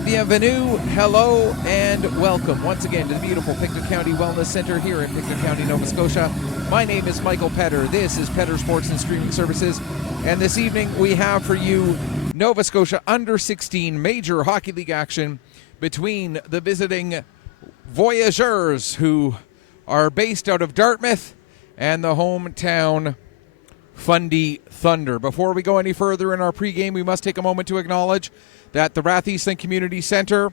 Bienvenue, hello, and welcome once again to the beautiful Pictou County Wellness Center here in Pictou County, Nova Scotia. My name is Michael Petter. This is Petter Sports and Streaming Services, and this evening we have for you Nova Scotia Under-16 Major Hockey League action between the visiting Voyageurs, who are based out of Dartmouth, and the hometown Fundy Thunder. Before we go any further in our pregame, we must take a moment to acknowledge that the Rath Eastlink Community Centre,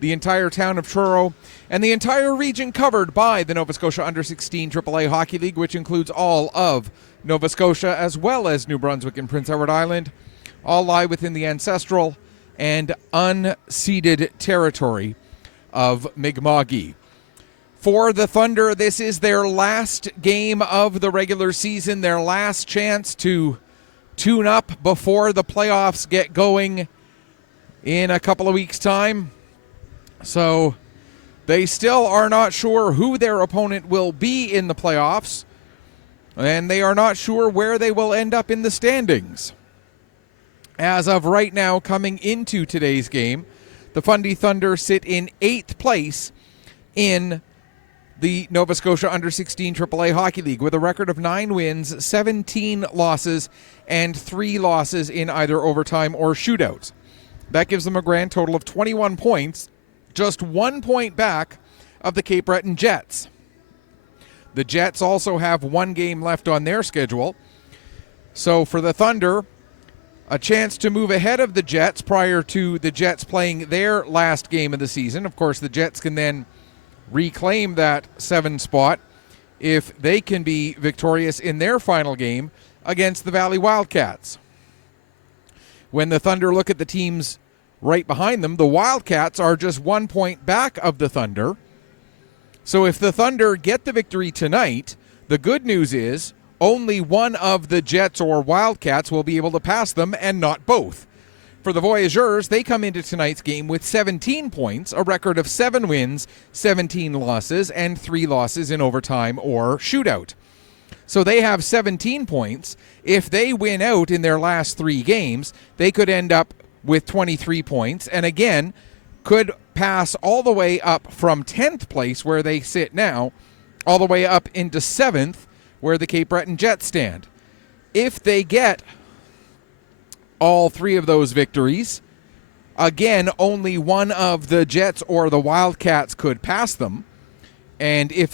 the entire town of Truro, and the entire region covered by the Nova Scotia Under-16 AAA Hockey League, which includes all of Nova Scotia as well as New Brunswick and Prince Edward Island, all lie within the ancestral and unceded territory of Mi'kmaq. For the Thunder, this is their last game of the regular season, their last chance to tune up before the playoffs get going in a couple of weeks' time. So they still are not sure who their opponent will be in the playoffs, and they are not sure where they will end up in the standings. As of right now, coming into today's game, the Fundy Thunder sit in 8th place in the Nova Scotia Under-16 AAA Hockey League with a record of 9 wins, 17 losses, and 3 losses in either overtime or shootouts. That gives them a grand total of 21 points, just 1 point back of the Cape Breton Jets. The Jets also have 1 game left on their schedule. So for the Thunder, a chance to move ahead of the Jets prior to the Jets playing their last game of the season. Of course, the Jets can then reclaim that 7 spot if they can be victorious in their final game against the Valley Wildcats. When the Thunder look at the teams right behind them, the Wildcats are just 1 point back of the Thunder. So if the Thunder get the victory tonight, the good news is only one of the Jets or Wildcats will be able to pass them, and not both. For the Voyageurs, they come into tonight's game with 17 points, a record of 7 wins, 17 losses, and 3 losses in overtime or shootout. So they have 17 points. If they win out in their last 3 games, they could end up with 23 points, and again, could pass all the way up from 10th place, where they sit now, all the way up into 7th, where the Cape Breton Jets stand. If they get all 3 of those victories, again, only one of the Jets or the Wildcats could pass them, and if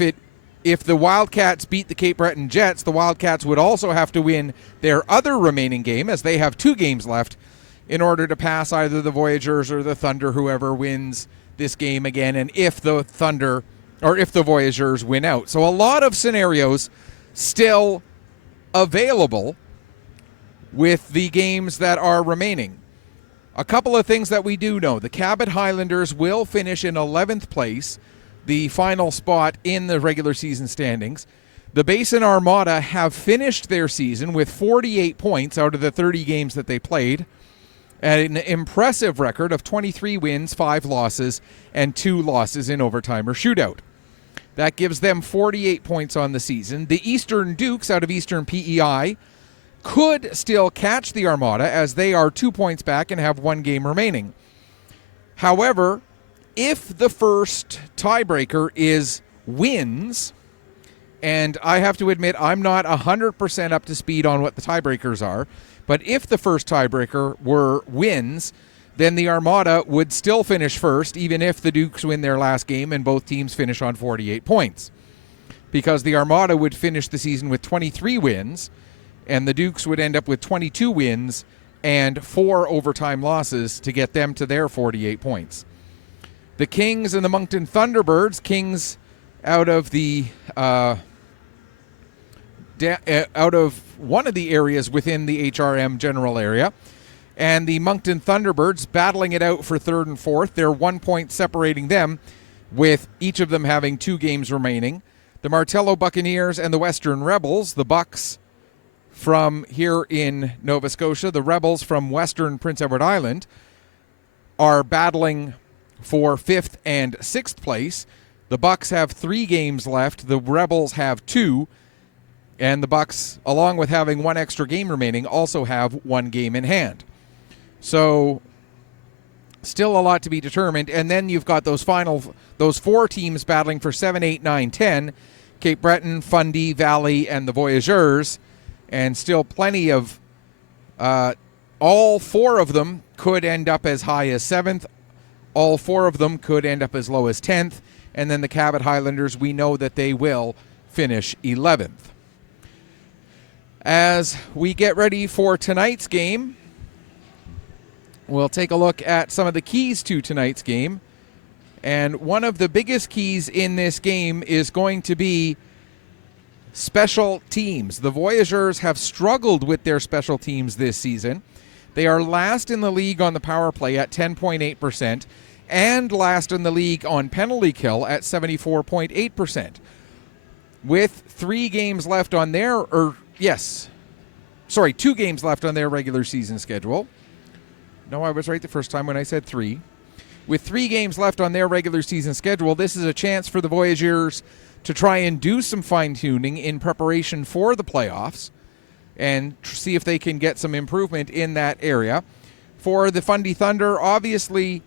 the Wildcats beat the Cape Breton Jets, the Wildcats would also have to win their other remaining game, as they have 2 games left, in order to pass either the Voyageurs or the Thunder, whoever wins this game again, and if the Thunder or if the Voyageurs win out. So a lot of scenarios still available with the games that are remaining. A couple of things that we do know. The Cabot Highlanders will finish in 11th place, the final spot in the regular season standings. The Basin Armada have finished their season with 48 points out of the 30 games that they played, at an impressive record of 23 wins, 5 losses, and 2 losses in overtime or shootout. That gives them 48 points on the season. The Eastern Dukes out of Eastern PEI could still catch the Armada, as they are 2 points back and have 1 game remaining. However, if the first tiebreaker is wins, and I have to admit I'm not 100% up to speed on what the tiebreakers are, but if the first tiebreaker were wins, then the Armada would still finish first, even if the Dukes win their last game and both teams finish on 48 points. Because the Armada would finish the season with 23 wins, and the Dukes would end up with 22 wins and 4 overtime losses to get them to their 48 points. The Kings and the Moncton Thunderbirds, Kings out of the out of one of the areas within the HRM general area, and the Moncton Thunderbirds battling it out for 3rd and 4th. They're 1 point separating them, with each of them having 2 games remaining. The Martello Buccaneers and the Western Rebels, the Bucks from here in Nova Scotia, the Rebels from Western Prince Edward Island, are battling for 5th and 6th place. The Bucks have 3 games left. The Rebels have 2. And the Bucks, along with having 1 extra game remaining, also have 1 game in hand. So Still a lot to be determined. And then you've got those 4 teams battling for 7, 8, 9, 10. Cape Breton, Fundy, Valley, and the Voyageurs. And still plenty of, all 4 of them could end up as high as 7th. All 4 of them could end up as low as 10th. And then the Cabot Highlanders, we know that they will finish 11th. As we get ready for tonight's game, we'll take a look at some of the keys to tonight's game. And one of the biggest keys in this game is going to be special teams. The Voyageurs have struggled with their special teams this season. They are last in the league on the power play at 10.8% and last in the league on penalty kill at 74.8%. With 2 games left on their regular season schedule. No, I was right the first time when I said 3. With 3 games left on their regular season schedule, this is a chance for the Voyageurs to try and do some fine-tuning in preparation for the playoffs and see if they can get some improvement in that area. For the Fundy Thunder, obviously,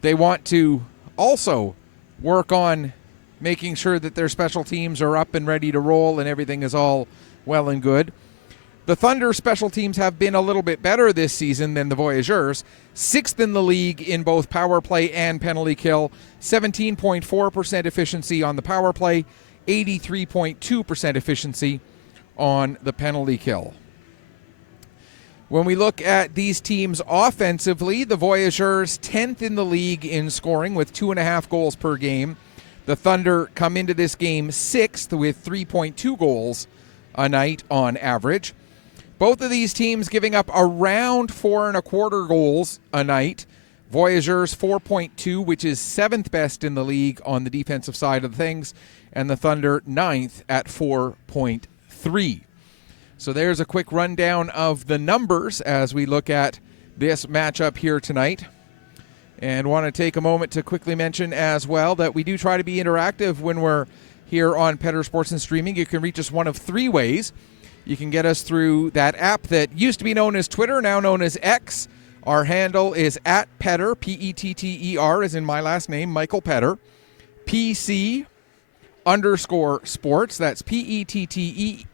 they want to also work on making sure that their special teams are up and ready to roll and everything is all well and good. The Thunder special teams have been a little bit better this season than the Voyageurs. 6th in the league in both power play and penalty kill. 17.4% efficiency on the power play. 83.2% efficiency on the penalty kill. When we look at these teams offensively, the Voyageurs 10th in the league in scoring with 2.5 goals per game. The Thunder come into this game 6th with 3.2 goals a night on average. Both of these teams giving up around 4.25 goals a night. Voyageurs 4.2, which is 7th best in the league on the defensive side of things, and the Thunder 9th at 4.3. So there's a quick rundown of the numbers as we look at this matchup here tonight. And want to take a moment to quickly mention as well that we do try to be interactive when we're here on Petter Sports and Streaming. You can reach us one of 3 ways. You can get us through that app that used to be known as Twitter, now known as X. Our handle is at Petter, P-E-T-T-E-R, as in my last name, Michael Petter. PC_sports, that's P-E-T-T-E-R,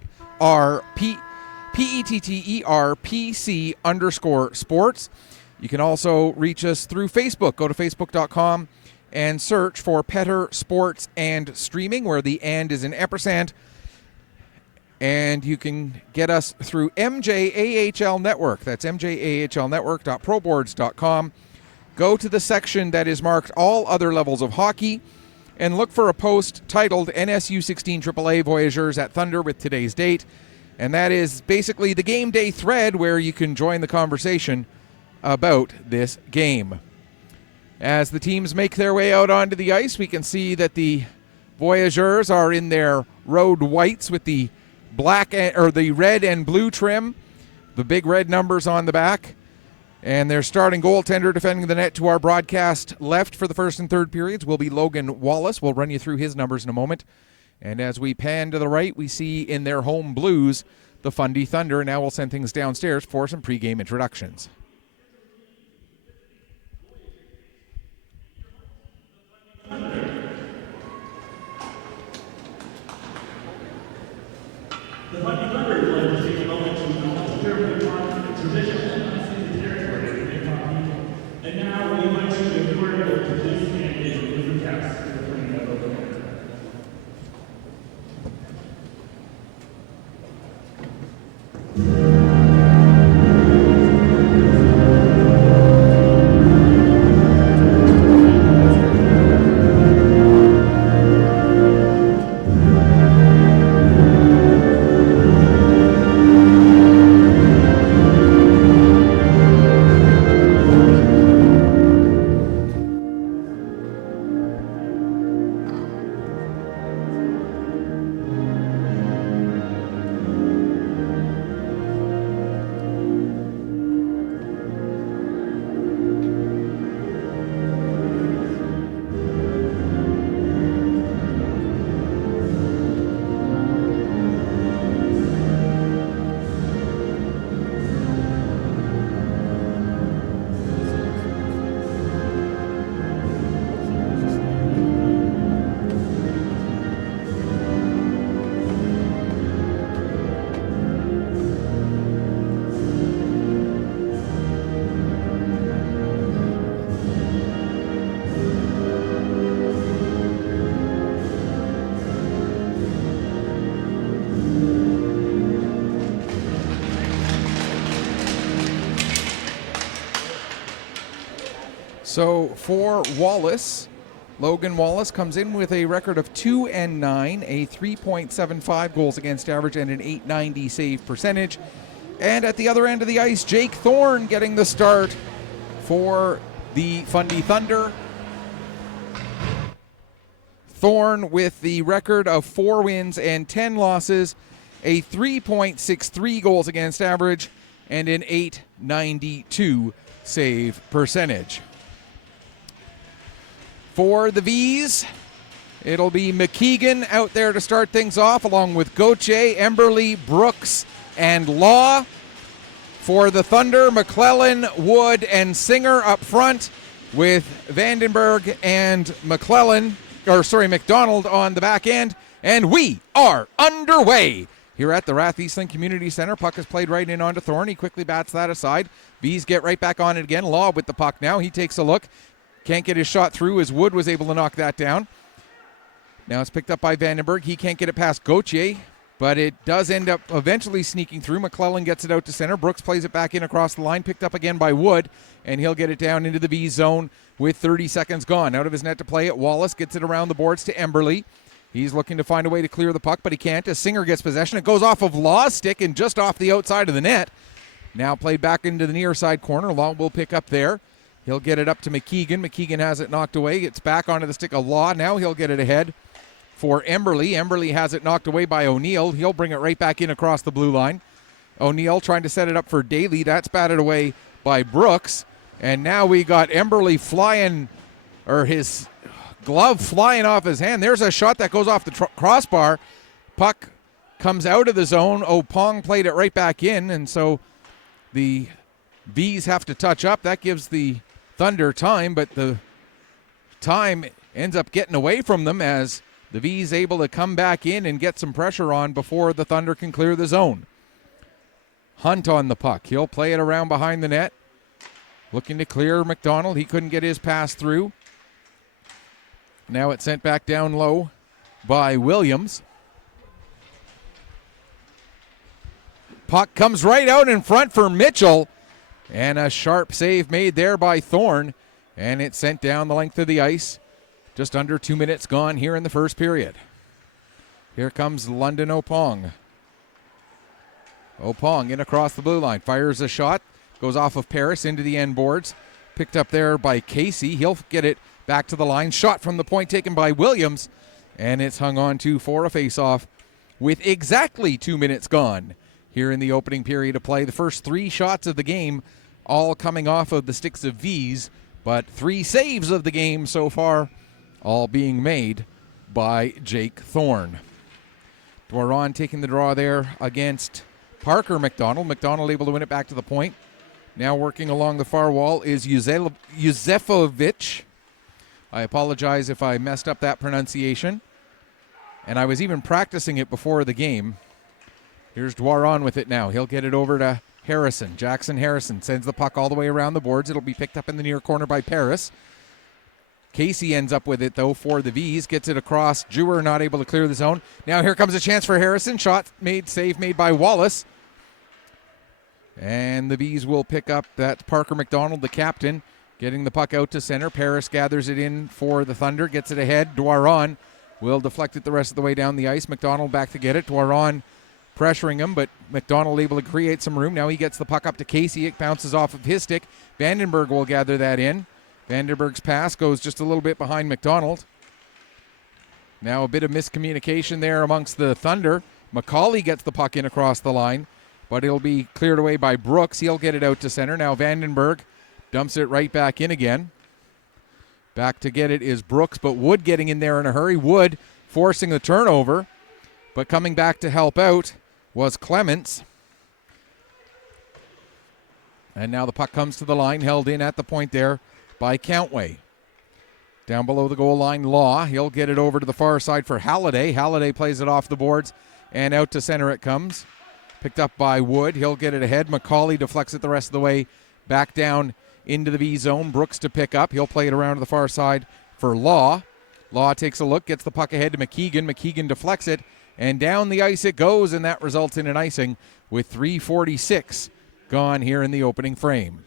P-E-T-T-E-R, PC_sports. You can also reach us through Facebook. Go to facebook.com and search for Petter Sports and Streaming, where the and is an ampersand. And you can get us through MJAHL Network. That's mjahlnetwork.proboards.com. Go to the section that is marked All Other Levels of Hockey and look for a post titled NSU16AAA Voyageurs at Thunder with today's date. And that is basically the game day thread where you can join the conversation about this game. As the teams make their way out onto the ice, we can see that the Voyageurs are in their road whites with the the red and blue trim, the big red numbers on the back. And their starting goaltender defending the net to our broadcast left for the first and third periods will be Logan Wallace. We'll run you through his numbers in a moment. And as we pan to the right, we see in their home blues the Fundy Thunder. Now we'll send things downstairs for some pregame introductions. The Fundy Thunder would like to take a moment to acknowledge their traditional and unceded territory of the Mi'kmaq people. And now we invite you to join us to please stand in with the cast for the playing of the Thunder. So for Wallace, Logan Wallace comes in with a record of 2-9, a 3.75 goals against average, and an .890 save percentage. And at the other end of the ice, Jake Thorne getting the start for the Fundy Thunder. Thorne with the record of 4 wins and 10 losses, a 3.63 goals against average, and an .892 save percentage. For the V's, it'll be McKeegan out there to start things off, along with Gauthier, Emberley, Brooks, and Law. For the Thunder, McClellan, Wood, and Singer up front, with Vandenberg and McDonald on the back end. And we are underway here at the Rath Eastlink Community Center. Puck is played right in onto Thorne. He quickly bats that aside. V's get right back on it again. Law with the puck now. He takes a look. Can't get his shot through as Wood was able to knock that down. Now it's picked up by Vandenberg. He can't get it past Gauthier, but it does end up eventually sneaking through. McClellan gets it out to center. Brooks plays it back in across the line. Picked up again by Wood, and he'll get it down into the V zone with 30 seconds gone. Out of his net to play it. Wallace gets it around the boards to Emberley. He's looking to find a way to clear the puck, but he can't as Singer gets possession. It goes off of Law's stick and just off the outside of the net. Now played back into the near side corner. Law will pick up there. He'll get it up to McKeegan. McKeegan has it knocked away. It's back onto the stick of Law. Now he'll get it ahead for Emberley. Emberley has it knocked away by O'Neill. He'll bring it right back in across the blue line. O'Neill trying to set it up for Daly. That's batted away by Brooks. And now we got Emberley flying, or his glove flying off his hand. There's a shot that goes off the crossbar. Puck comes out of the zone. Opong played it right back in, and so the V's have to touch up. That gives the Thunder time, but the time ends up getting away from them as the V's able to come back in and get some pressure on before the Thunder can clear the zone. Hunt on the puck. He'll play it around behind the net. Looking to clear McDonald. He couldn't get his pass through. Now it's sent back down low by Williams. Puck comes right out in front for Mitchell. And a sharp save made there by Thorne. And it's sent down the length of the ice. Just under 2 minutes gone here in the first period. Here comes London Opong. Opong in across the blue line. Fires a shot. Goes off of Paris into the end boards. Picked up there by Casey. He'll get it back to the line. Shot from the point taken by Williams. And it's hung on to for a face-off with exactly 2 minutes gone here in the opening period of play. The first 3 shots of the game all coming off of the sticks of V's, but 3 saves of the game so far all being made by Jake Thorne. Dwaron taking the draw there against Parker McDonald. McDonald able to win it back to the point. Now working along the far wall is Yuzefovic. I apologize if I messed up that pronunciation. And I was even practicing it before the game. Here's Dwaron with it now. He'll get it over to Harrison. Jackson Harrison sends the puck all the way around the boards. It'll be picked up in the near corner by Paris. Casey ends up with it, though, for the V's. Gets it across. Jewer not able to clear the zone. Now here comes a chance for Harrison. Shot made, save made by Wallace. And the V's will pick up. That's Parker McDonald, the captain, getting the puck out to center. Paris gathers it in for the Thunder. Gets it ahead. Dwaron will deflect it the rest of the way down the ice. McDonald back to get it. Dwaron pressuring him, but McDonald able to create some room. Now he gets the puck up to Casey. It bounces off of his stick. Vandenberg will gather that in. Vandenberg's pass goes just a little bit behind McDonald. Now a bit of miscommunication there amongst the Thunder. McCauley gets the puck in across the line, but it'll be cleared away by Brooks. He'll get it out to center. Now Vandenberg dumps it right back in again. Back to get it is Brooks, but Wood getting in there in a hurry. Wood forcing the turnover, but coming back to help out was Clements. And now the puck comes to the line, held in at the point there by Countway. Down below the goal line, Law. He'll get it over to the far side for Halliday. Halliday plays it off the boards, and out to center it comes. Picked up by Wood. He'll get it ahead. McCauley deflects it the rest of the way back down into the V zone. Brooks to pick up. He'll play it around to the far side for Law. Law takes a look, gets the puck ahead to McKeegan. McKeegan deflects it, and down the ice it goes, and that results in an icing with 3:46 gone here in the opening frame.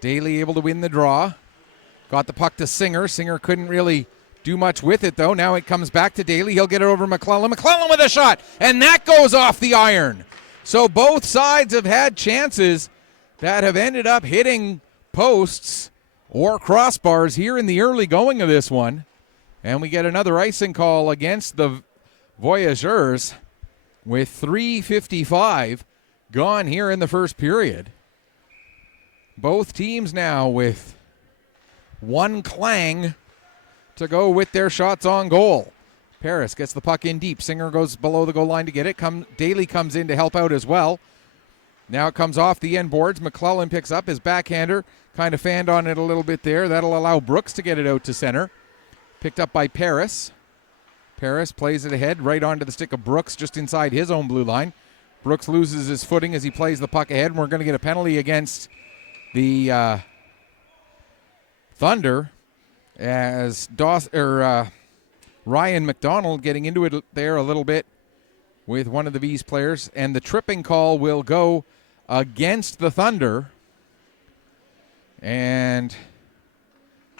Daly able to win the draw. Got the puck to Singer. Singer couldn't really do much with it, though. Now it comes back to Daly. He'll get it over McClellan. McClellan with a shot, and that goes off the iron. So both sides have had chances that have ended up hitting posts or crossbars here in the early going of this one. And we get another icing call against the Voyageurs with 3:55 gone here in the first period. Both teams now with one clang to go with their shots on goal. Paris gets the puck in deep. Singer goes below the goal line to get it. Daly comes in to help out as well. Now it comes off the end boards. McClellan picks up his backhander. Kind of fanned on it a little bit there. That'll allow Brooks to get it out to center. Picked up by Paris. Paris plays it ahead right onto the stick of Brooks just inside his own blue line. Brooks loses his footing as he plays the puck ahead, and we're going to get a penalty against the Thunder as Ryan McDonald getting into it there a little bit with one of the V's players, and the tripping call will go against the Thunder, and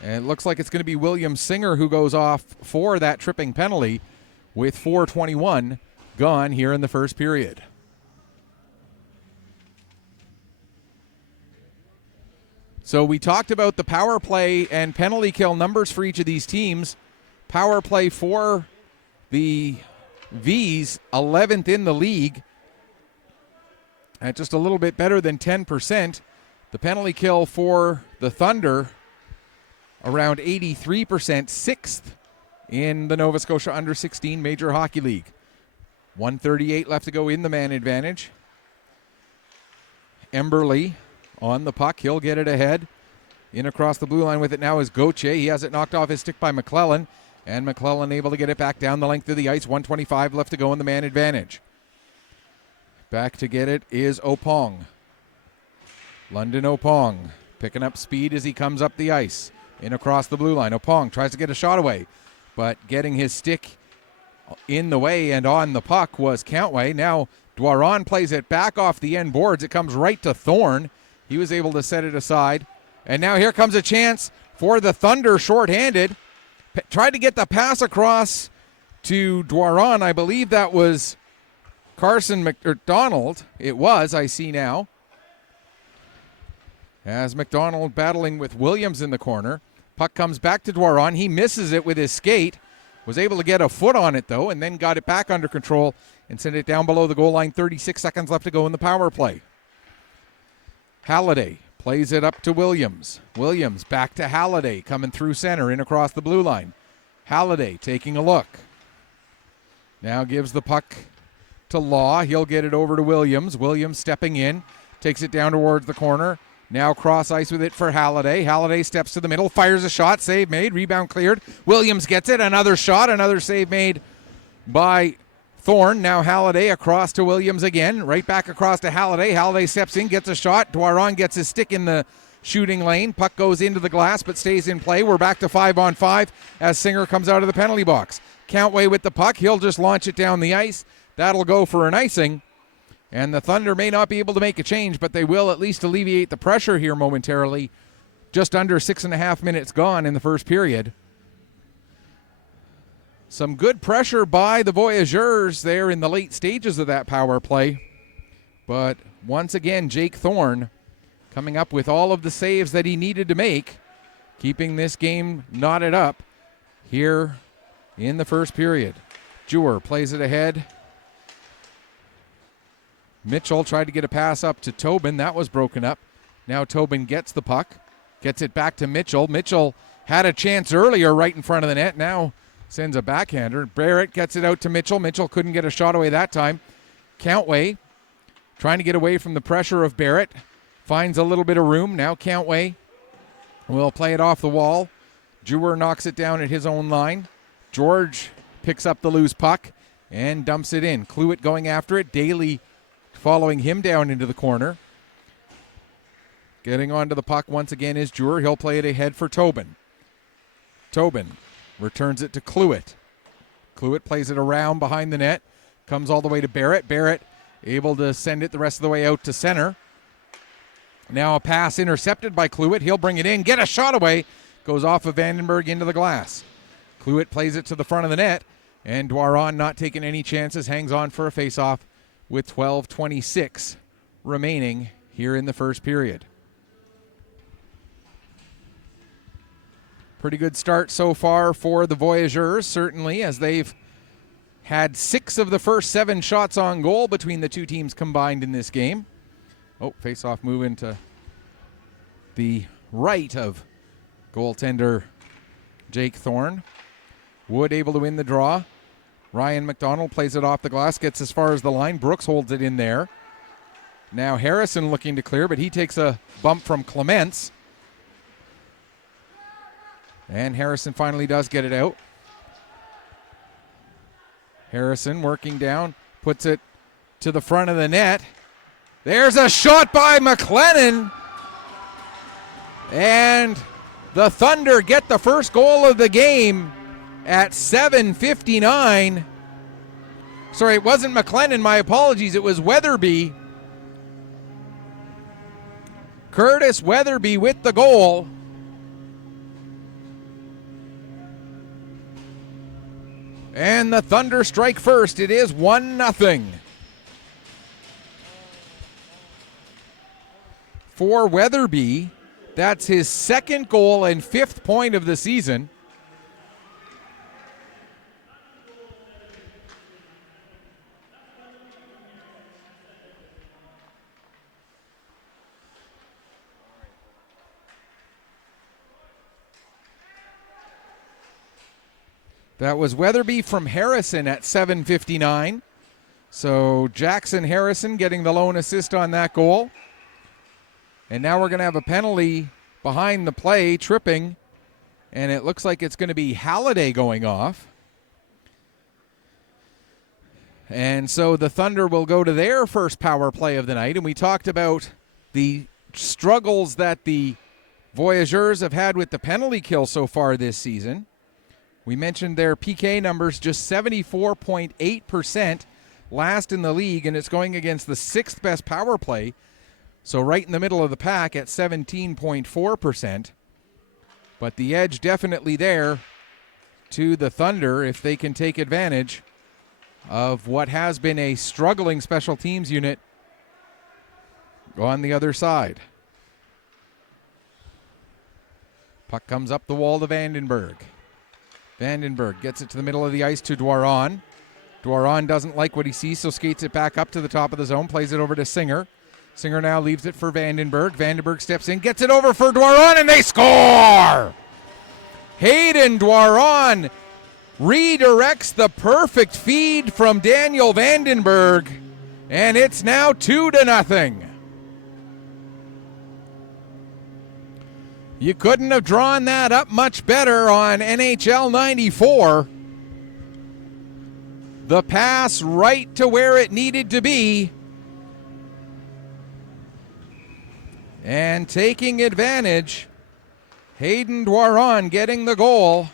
it looks like it's going to be William Singer who goes off for that tripping penalty with 4:21 gone here in the first period. So we talked about the power play and penalty kill numbers for each of these teams. Power play for the V's, 11th in the league, at just a little bit better than 10%. The penalty kill for the Thunder, around 83%, 6th in the Nova Scotia Under-16 Major Hockey League. 1:38 left to go in the man advantage. Emberley on the puck. He'll get it ahead. In across the blue line with it now is Gauthier. He has it knocked off his stick by McClellan, and McClellan able to get it back down the length of the ice. 1:25 left to go in the man advantage. Back to get it is Opong. London Opong picking up speed as he comes up the ice. In across the blue line. Opong tries to get a shot away, but getting his stick in the way and on the puck was Countway. Now Dwaron plays it back off the end boards. It comes right to Thorne. He was able to set it aside. And now here comes a chance for the Thunder shorthanded. Tried to get the pass across to Dwaron. I believe that was Carson McDonald. It was, I see now. As McDonald battling with Williams in the corner. Puck comes back to Dwaron. He misses it with his skate. Was able to get a foot on it, though, and then got it back under control and sent it down below the goal line. 36 seconds left to go in the power play. Halliday plays it up to Williams. Williams back to Halliday, coming through center, in across the blue line. Halliday taking a look. Now gives the puck to Law. He'll get it over to Williams. Williams stepping in, takes it down towards the corner. Now cross ice with it for Halliday. Halliday steps to the middle, fires a shot, save made, rebound cleared. Williams gets it, another shot, another save made by Thorne. Now Halliday across to Williams again, right back across to Halliday. Halliday steps in, gets a shot. Dwaron gets his stick in the shooting lane. Puck goes into the glass but stays in play. We're back to 5-on-5 as Singer comes out of the penalty box. Countway with the puck. He'll just launch it down the ice. That'll go for an icing. And the Thunder may not be able to make a change, but they will at least alleviate the pressure here momentarily. Just under 6.5 minutes gone in the first period. Some good pressure by the Voyageurs there in the late stages of that power play. But once again, Jake Thorne coming up with all of the saves that he needed to make, keeping this game knotted up here in the first period. Jewer plays it ahead. Mitchell tried to get a pass up to Tobin. That was broken up. Now Tobin gets the puck. Gets it back to Mitchell. Mitchell had a chance earlier right in front of the net. Now sends a backhander. Barrett gets it out to Mitchell. Mitchell couldn't get a shot away that time. Countway trying to get away from the pressure of Barrett. Finds a little bit of room. Now Countway will play it off the wall. Jewer knocks it down at his own line. George picks up the loose puck and dumps it in. Cluett going after it. Daly following him down into the corner. Getting onto the puck once again is Jewer. He'll play it ahead for Tobin. Tobin returns it to Cluett. Cluett plays it around behind the net. Comes all the way to Barrett. Barrett able to send it the rest of the way out to center. Now a pass intercepted by Cluett. He'll bring it in, get a shot away. Goes off of Vandenberg into the glass. Cluett plays it to the front of the net, and Dwaron, not taking any chances, hangs on for a face-off with 12:26 remaining here in the first period. Pretty good start so far for the Voyageurs, certainly, as they've had 6 of the first 7 shots on goal between the two teams combined in this game. Oh, face-off moving to the right of goaltender Jake Thorne. Wood able to win the draw. Ryan McDonald plays it off the glass, gets as far as the line. Brooks holds it in there. Now Harrison looking to clear, but he takes a bump from Clements. And Harrison finally does get it out. Harrison working down, puts it to the front of the net. There's a shot by McLennan. And the Thunder get the first goal of the game at 7:59. Sorry, it wasn't McLennan, my apologies. It was Weatherby. Curtis Weatherby with the goal. And the Thunder strike first. It is 1-0. For Weatherby, that's his second goal and 5th point of the season. That was Weatherby from Harrison at 7:59. So Jackson Harrison getting the lone assist on that goal. And now we're going to have a penalty behind the play, tripping. And it looks like it's going to be Halliday going off. And so the Thunder will go to their first power play of the night. And we talked about the struggles that the Voyageurs have had with the penalty kill so far this season. We mentioned their PK numbers, just 74.8%, last in the league, and it's going against the 6th best power play, so right in the middle of the pack at 17.4%. But the edge definitely there to the Thunder if they can take advantage of what has been a struggling special teams unit on the other side. Puck comes up the wall to Vandenberg. Vandenberg gets it to the middle of the ice to Dwaron. Dwaron doesn't like what he sees, so skates it back up to the top of the zone, plays it over to Singer. Singer now leaves it for Vandenberg. Vandenberg steps in, gets it over for Dwaron, and they score! Hayden Dwaron redirects the perfect feed from Daniel Vandenberg, and it's now 2-0. You couldn't have drawn that up much better on NHL 94. The pass right to where it needed to be. And taking advantage, Hayden Dwaron getting the goal.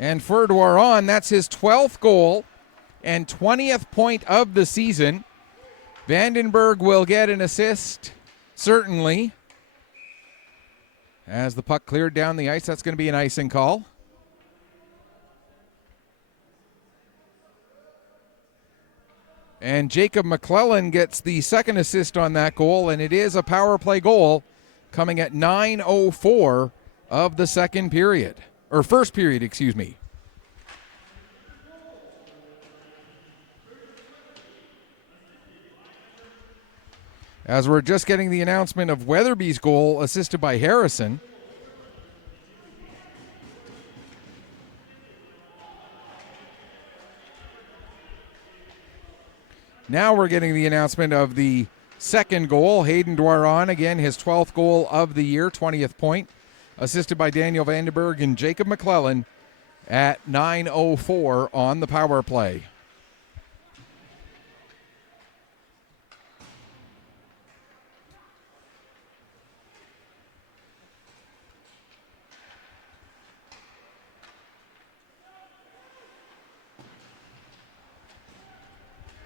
And for Dwaron, that's his 12th goal and 20th point of the season. Vandenberg will get an assist, certainly. As the puck cleared down the ice, that's going to be an icing call. And Jacob McClellan gets the second assist on that goal, and it is a power play goal coming at 9:04 of the second period. Or first period, excuse me. As we're just getting the announcement of Weatherby's goal, assisted by Harrison. Now we're getting the announcement of the second goal. Hayden Dwaron, again, his 12th goal of the year, 20th point. Assisted by Daniel Vandenberg and Jacob McClellan at 9:04 on the power play.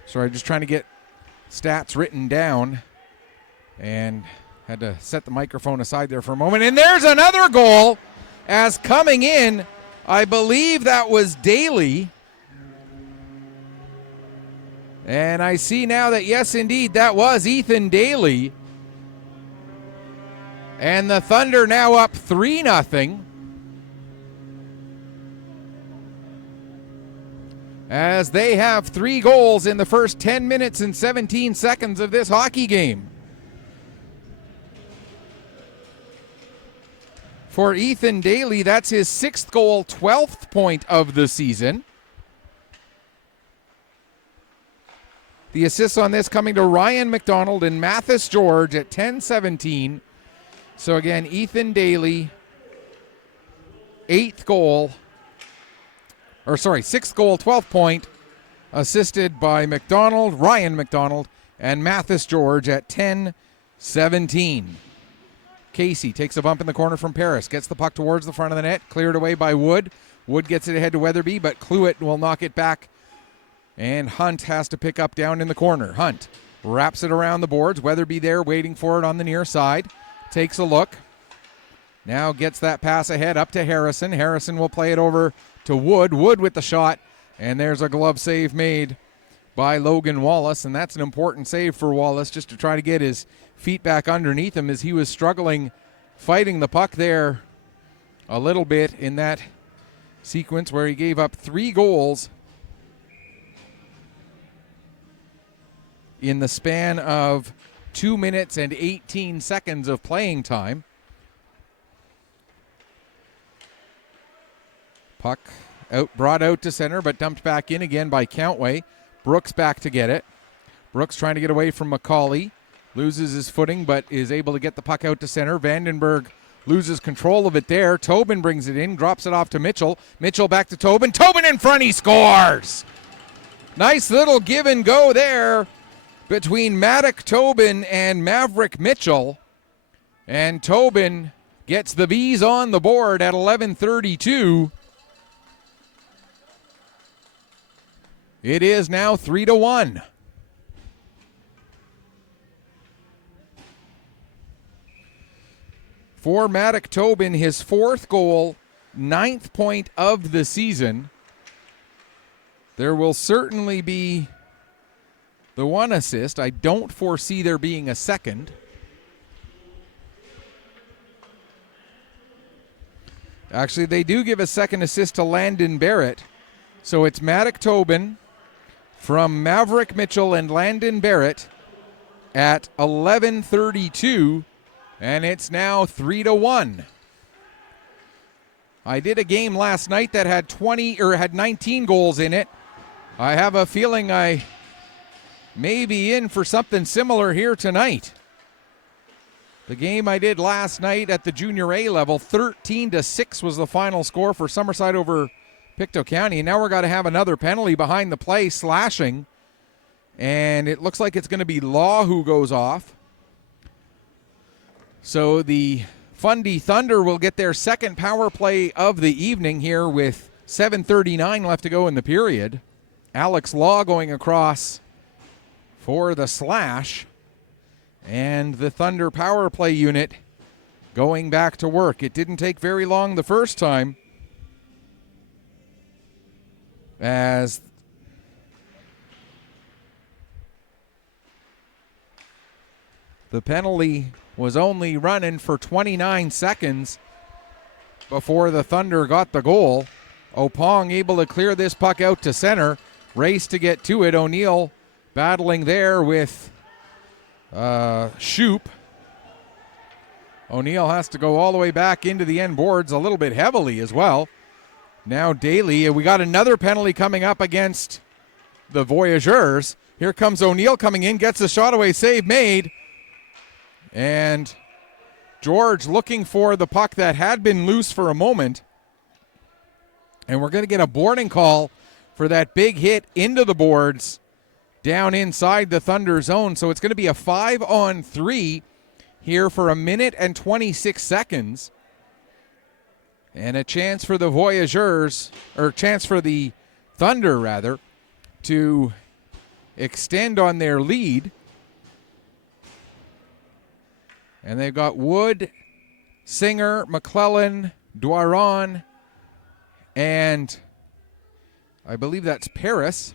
Sorry, just trying to get stats written down And had to set the microphone aside there for a moment. And there's another goal as coming in. I believe that was Daly. And I see now that, yes, indeed, that was Ethan Daly. And the Thunder now up 3-0. As they have 3 goals in the first 10 minutes and 17 seconds of this hockey game. For Ethan Daly, that's his 6th goal, 12th point of the season. The assists on this coming to Ryan McDonald and Mathis George at 10-17. So again, Ethan Daly, 6th goal, 12th point, assisted by McDonald, Ryan McDonald, and Mathis George at 10-17. Casey takes a bump in the corner from Paris, gets the puck towards the front of the net, cleared away by Wood. Wood gets it ahead to Weatherby, but Cluett will knock it back, and Hunt has to pick up down in the corner. Hunt wraps it around the boards. Weatherby there waiting for it on the near side. Takes a look. Now gets that pass ahead up to Harrison. Harrison will play it over to Wood. Wood with the shot, and there's a glove save made by Logan Wallace, and that's an important save for Wallace just to try to get his feet back underneath him as he was struggling fighting the puck there a little bit in that sequence where he gave up 3 goals in the span of 2 minutes and 18 seconds of playing time. Puck brought out to center, but dumped back in again by Countway. Brooks back to get it. Brooks trying to get away from McCauley. Loses his footing, but is able to get the puck out to center. Vandenberg loses control of it there. Tobin brings it in, drops it off to Mitchell. Mitchell back to Tobin. Tobin in front, he scores! Nice little give and go there between Maddock Tobin and Maverick Mitchell. And Tobin gets the Bees on the board at 11:32. It is now 3-1. For Maddock Tobin, his 4th goal, 9th point of the season. There will certainly be the 1 assist. I don't foresee there being a second. Actually, they do give a second assist to Landon Barrett. So it's Maddock Tobin from Maverick Mitchell and Landon Barrett at 11:32, and it's now 3-1. I did a game last night that had 19 goals in it. I have a feeling I may be in for something similar here tonight. The game I did last night at the Junior A level, 13-6 was the final score for Summerside over Pictou County. And now we're going to have another penalty behind the play, slashing. And it looks like it's going to be Law who goes off. So the Fundy Thunder will get their second power play of the evening here with 7:39 left to go in the period. Alex Law going across for the slash. And the Thunder power play unit going back to work. It didn't take very long the first time, as the penalty was only running for 29 seconds before the Thunder got the goal. Opong able to clear this puck out to center. Race to get to it. O'Neill battling there with Shoop. O'Neill has to go all the way back into the end boards a little bit heavily as well. Now Daly. We got another penalty coming up against the Voyageurs. Here comes O'Neill coming in, gets the shot away save made. And George looking for the puck that had been loose for a moment. And we're going to get a boarding call for that big hit into the boards down inside the Thunder zone. So it's going to be a 5-on-3 here for 1 minute and 26 seconds. And a chance for the Voyageurs, or chance for the Thunder, rather, to extend on their lead. And they've got Wood, Singer, McClellan, Dwaron, and I believe that's Paris.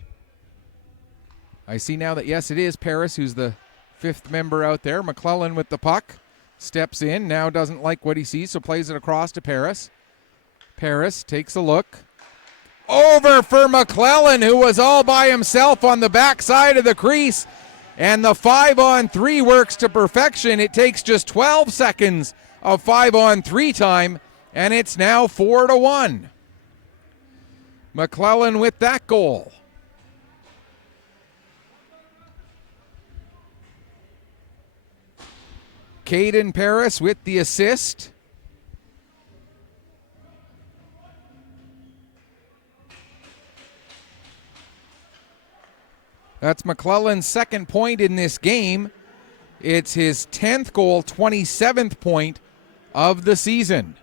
I see now that, yes, it is Paris who's the fifth member out there. McClellan with the puck. Steps in, now doesn't like what he sees, so plays it across to Paris. Paris takes a look. Over for McClellan, who was all by himself on the backside of the crease. And the 5-on-3 works to perfection. It takes just 12 seconds of 5-on-3 time, and it's now 4-1. McClellan with that goal. Caden Paris with the assist. That's McClellan's second point in this game. It's his 10th goal, 27th point of the season.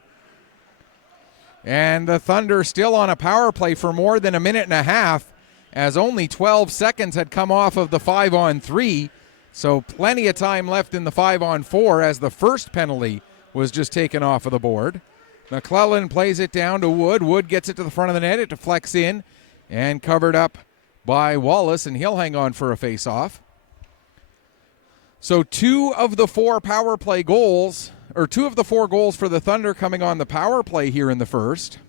And the Thunder still on a power play for more than a minute and a half, as only 12 seconds had come off of the 5-on-3. So plenty of time left in the 5-on-4 as the first penalty was just taken off of the board. McClellan plays it down to Wood. Wood gets it to the front of the net. It deflects in and covered up by Wallace, and he'll hang on for a face-off. So two of the four goals for the Thunder coming on the power play here in the first.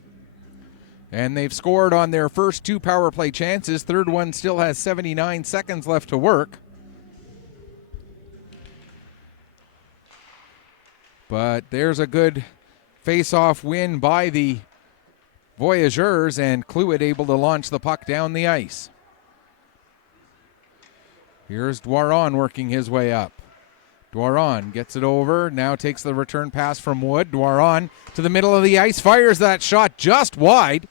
And they've scored on their first two power play chances. Third one still has 79 seconds left to work. But there's a good face-off win by the Voyageurs, and Cluett able to launch the puck down the ice. Here's Dwaron working his way up. Dwaron gets it over, now takes the return pass from Wood. Dwaron to the middle of the ice, fires that shot just wide.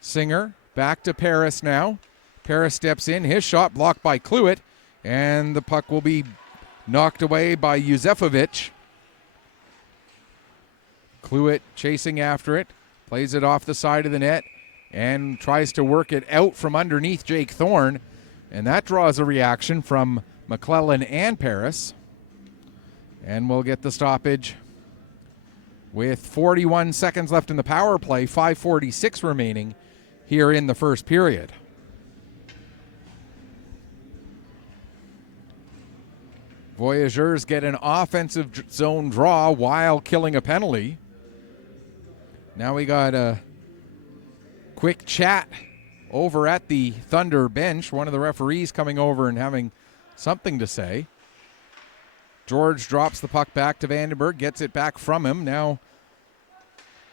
Singer back to Paris now. Paris steps in, his shot blocked by Cluett, and the puck will be knocked away by Yuzefovic. Cluett chasing after it, plays it off the side of the net, and tries to work it out from underneath Jake Thorne. And that draws a reaction from McClellan and Paris. And we'll get the stoppage with 41 seconds left in the power play, 5:46 remaining here in the first period. Voyageurs get an offensive zone draw while killing a penalty. Now we got a quick chat over at the Thunder bench. One of the referees coming over and having something to say. George drops the puck back to Vandenberg, gets it back from him. Now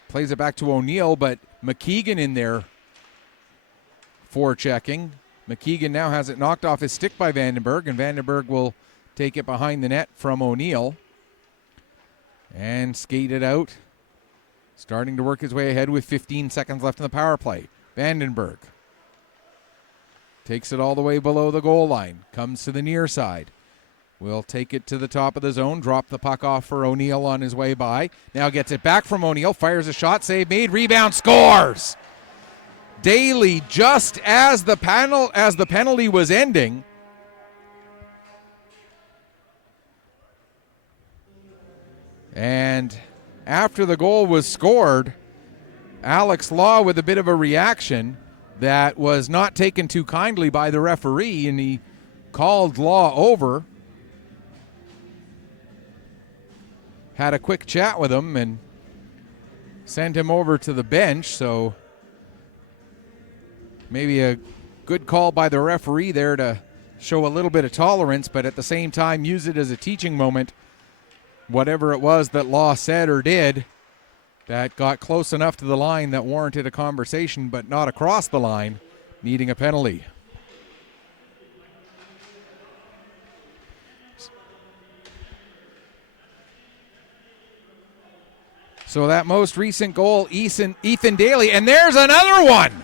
plays it back to O'Neill, but McKeegan in there forechecking. McKeegan now has it knocked off his stick by Vandenberg, and Vandenberg will take it behind the net from O'Neill and skate it out. Starting to work his way ahead with 15 seconds left in the power play. Vandenberg takes it all the way below the goal line. Comes to the near side. Will take it to the top of the zone. Drop the puck off for O'Neill on his way by. Now gets it back from O'Neill. Fires a shot. Save made. Rebound. Scores! Daly, just as the penalty was ending, and after the goal was scored, Alex Law with a bit of a reaction that was not taken too kindly by the referee, and he called Law over. Had a quick chat with him and sent him over to the bench, so maybe a good call by the referee there to show a little bit of tolerance, but at the same time use it as a teaching moment. Whatever it was that Law said or did that got close enough to the line that warranted a conversation, but not across the line, needing a penalty. So that most recent goal, Ethan Daly, and there's another one!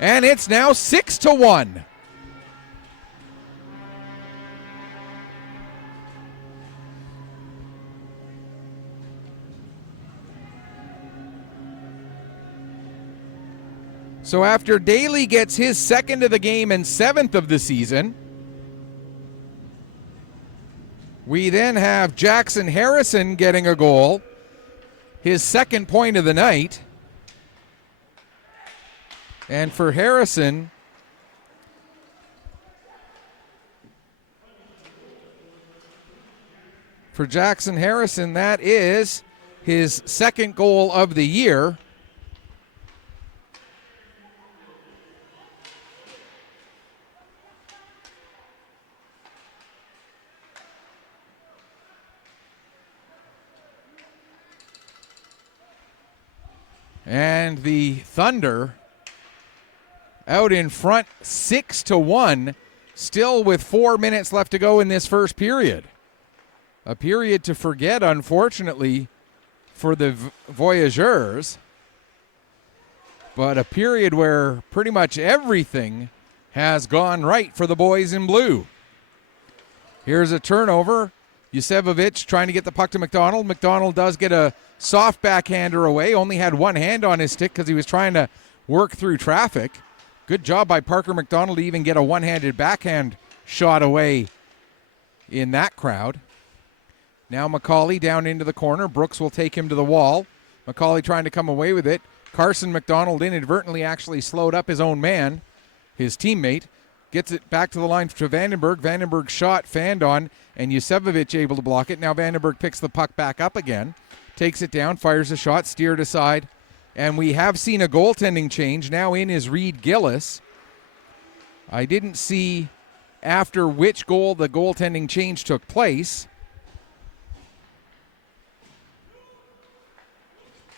And it's now 6-1. So after Daly gets his second of the game and seventh of the season, We then have Jackson Harrison getting a goal, his second point of the night. And for Harrison, that is his second goal of the year. And the Thunder out in front 6-1, still with 4 minutes left to go in this first period. A period to forget, unfortunately, for the Voyageurs, but a period where pretty much everything has gone right for the boys in blue. Here's a turnover. Yusevovic trying to get the puck to McDonald. McDonald does get a soft backhander away. Only had one hand on his stick because he was trying to work through traffic. Good job by Parker McDonald to even get a one-handed backhand shot away in that crowd. Now McCauley down into the corner. Brooks will take him to the wall. McCauley trying to come away with it. Carson McDonald inadvertently actually slowed up his own man, his teammate. Gets it back to the line to Vandenberg. Vandenberg's shot fanned on, and Yusevovic able to block it. Now Vandenberg picks the puck back up again. Takes it down, fires a shot, steered aside. And we have seen a goaltending change. Now in is Reed Gillis. I didn't see after which goal the goaltending change took place.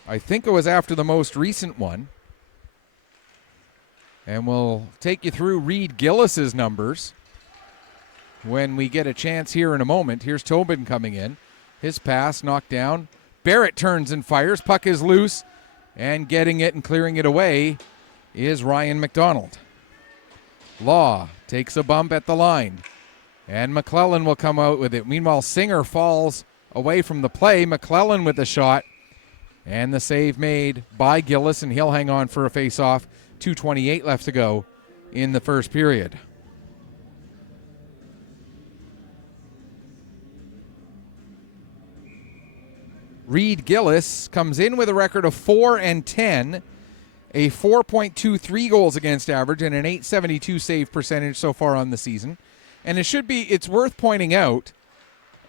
I think it was after the most recent one. And we'll take you through Reed Gillis's numbers when we get a chance here in a moment. Here's Tobin coming in. His pass knocked down. Barrett turns and fires. Puck is loose. And getting it and clearing it away is Ryan McDonald. Law takes a bump at the line. And McClellan will come out with it. Meanwhile, Singer falls away from the play. McClellan with the shot. And the save made by Gillis, and he'll hang on for a face-off. 2:28 left to go in the first period. Reed Gillis comes in with a record of 4-10, a 4.23 goals against average, and an .872 save percentage so far on the season. And it's worth pointing out,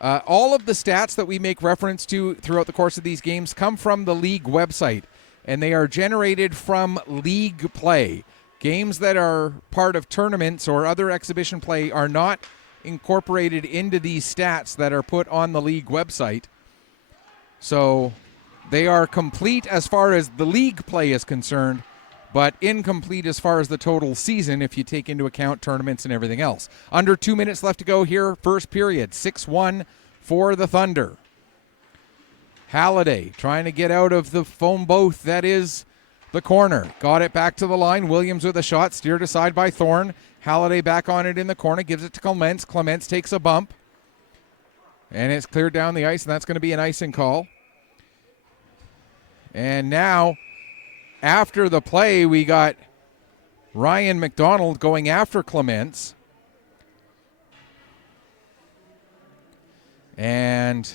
all of the stats that we make reference to throughout the course of these games come from the league website, and they are generated from league play. Games that are part of tournaments or other exhibition play are not incorporated into these stats that are put on the league website. So they are complete as far as the league play is concerned, but incomplete as far as the total season if you take into account tournaments and everything else. Under 2 minutes left to go here, first period, 6-1 for the Thunder. Halliday trying to get out of the foam boat that is the corner. Got it back to the line. Williams with a shot, steered aside by Thorne. Halliday back on it in the corner, gives it to Clements. Clements takes a bump. And it's cleared down the ice, and that's going to be an icing call. And now, after the play, we got Ryan McDonald going after Clements. And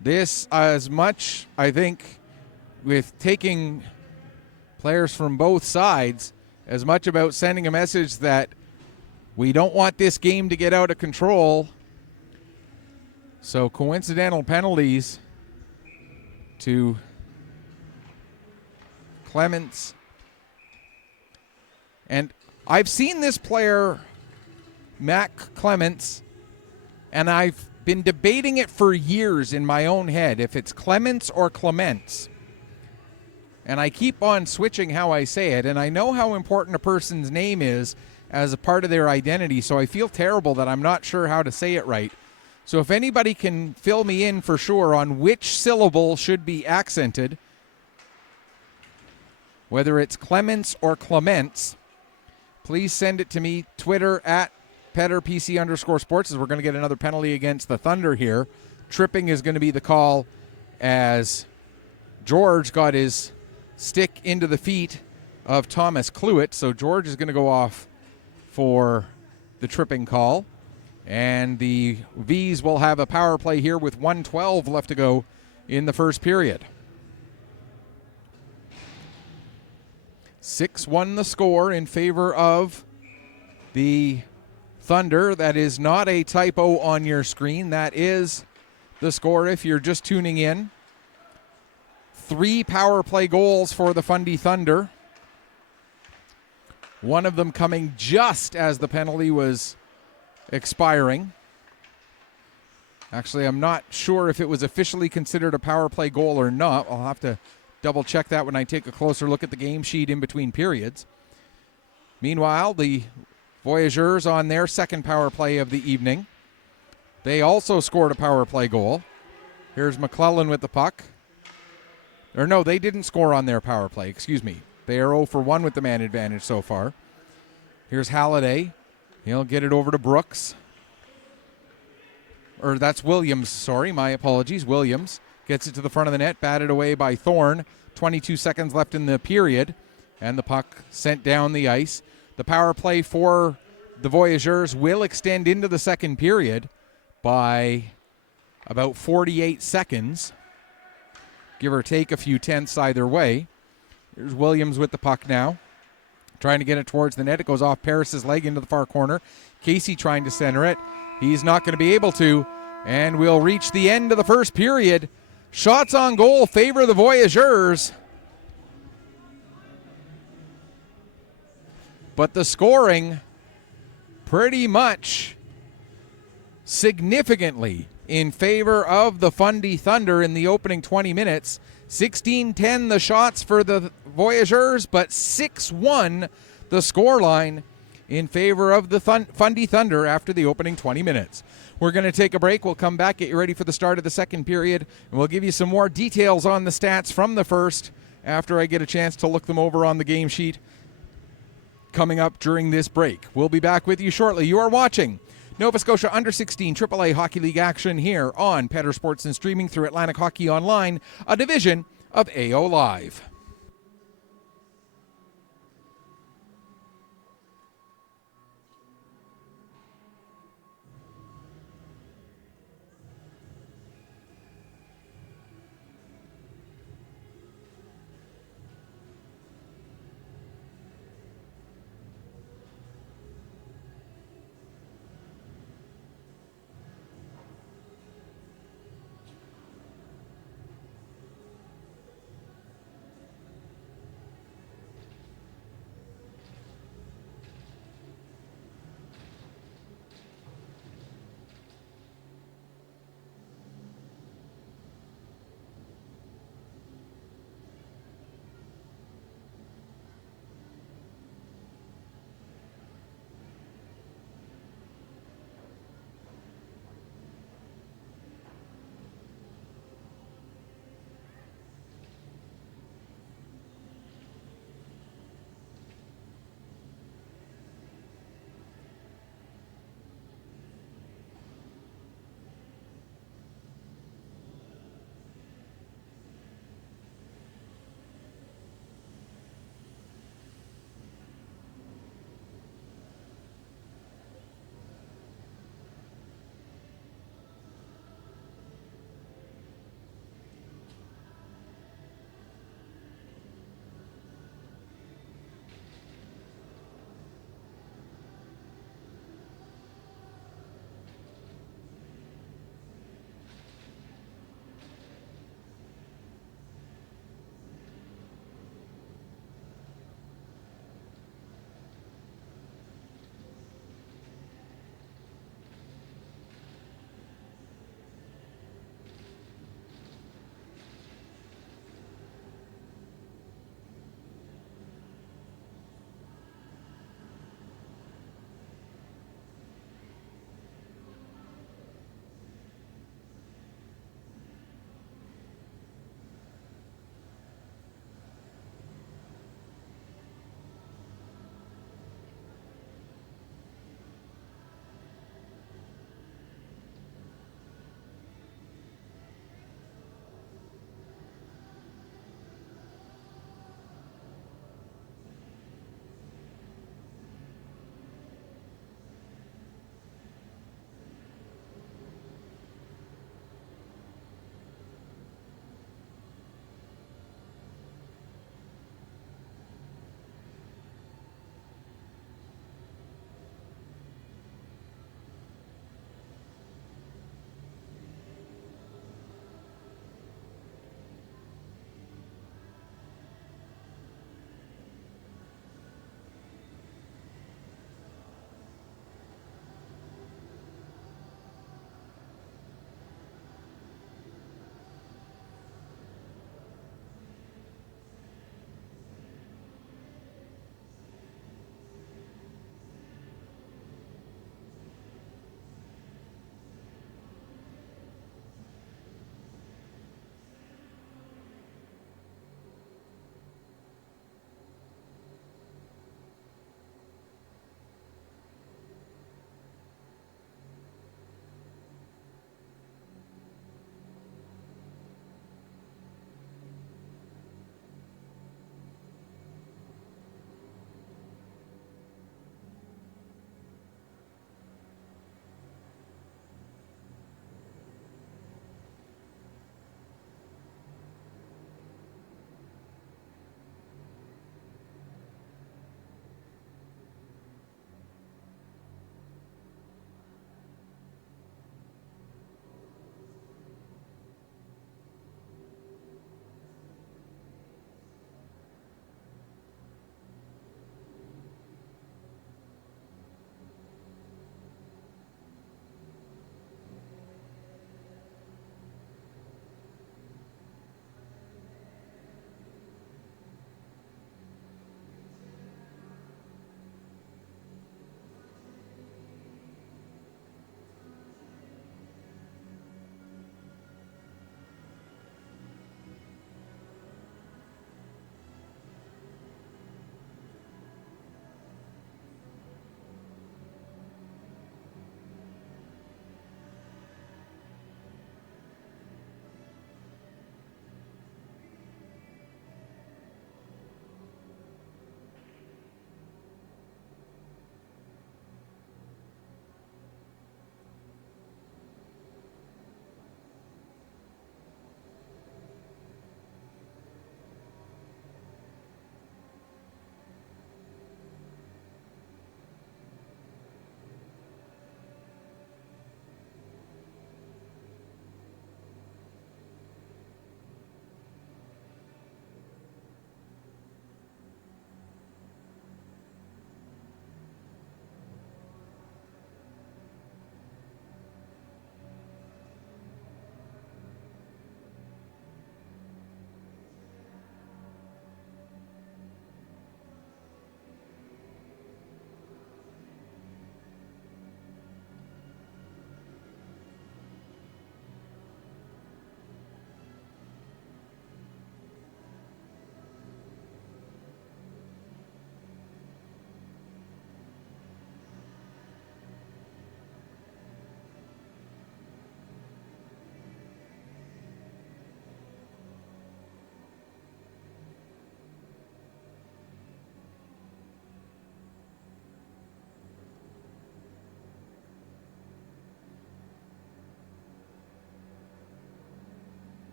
this, as much, I think, with taking players from both sides, as much about sending a message that we don't want this game to get out of control. So coincidental penalties to Clements. And I've seen this player, Mac Clements, and I've been debating it for years in my own head, if it's Clements or Clements. And I keep on switching how I say it, and I know how important a person's name is as a part of their identity, so I feel terrible that I'm not sure how to say it right. So if anybody can fill me in for sure on which syllable should be accented, whether it's Clements or Clements, please send it to me, Twitter at PetterPC_sports, as we're going to get another penalty against the Thunder here. Tripping is going to be the call as George got his stick into the feet of Thomas Cluett. So George is going to go off for the tripping call. And the Vs will have a power play here with 1:12 left to go in the first period. 6-1 the score in favor of the Thunder. That is not a typo on your screen. That is the score if you're just tuning in. 3 power play goals for the Fundy Thunder. One of them coming just as the penalty was expiring. Actually, I'm not sure if it was officially considered a power play goal or not. I'll have to double check that when I take a closer look at the game sheet in between periods. Meanwhile, the Voyageurs on their second power play of the evening. They also scored a power play goal. Here's McClellan with the puck. Or no, they didn't score on their power play. Excuse me. They are 0 for 1 with the man advantage so far. Here's Halliday. He'll get it over to Brooks. Or that's Williams, sorry. My apologies. Williams gets it to the front of the net, batted away by Thorne. 22 seconds left in the period, and the puck sent down the ice. The power play for the Voyageurs will extend into the second period by about 48 seconds, give or take a few tenths either way. Here's Williams with the puck now, trying to get it towards the net. It goes off Paris's leg into the far corner. Casey trying to center it. He's not going to be able to, and we'll reach the end of the first period. Shots on goal favor the Voyageurs. But the scoring pretty much significantly in favor of the Fundy Thunder in the opening 20 minutes. 16-10 the shots for the Voyageurs, but 6-1 the scoreline in favor of the Fundy Thunder after the opening 20 minutes. We're going to take a break. We'll come back, get you ready for the start of the second period, and we'll give you some more details on the stats from the first after I get a chance to look them over on the game sheet coming up during this break. We'll be back with you shortly. You are watching Nova Scotia Under 16 AAA Hockey League action here on Petter Sports and streaming through Atlantic Hockey Online, a division of AO Live.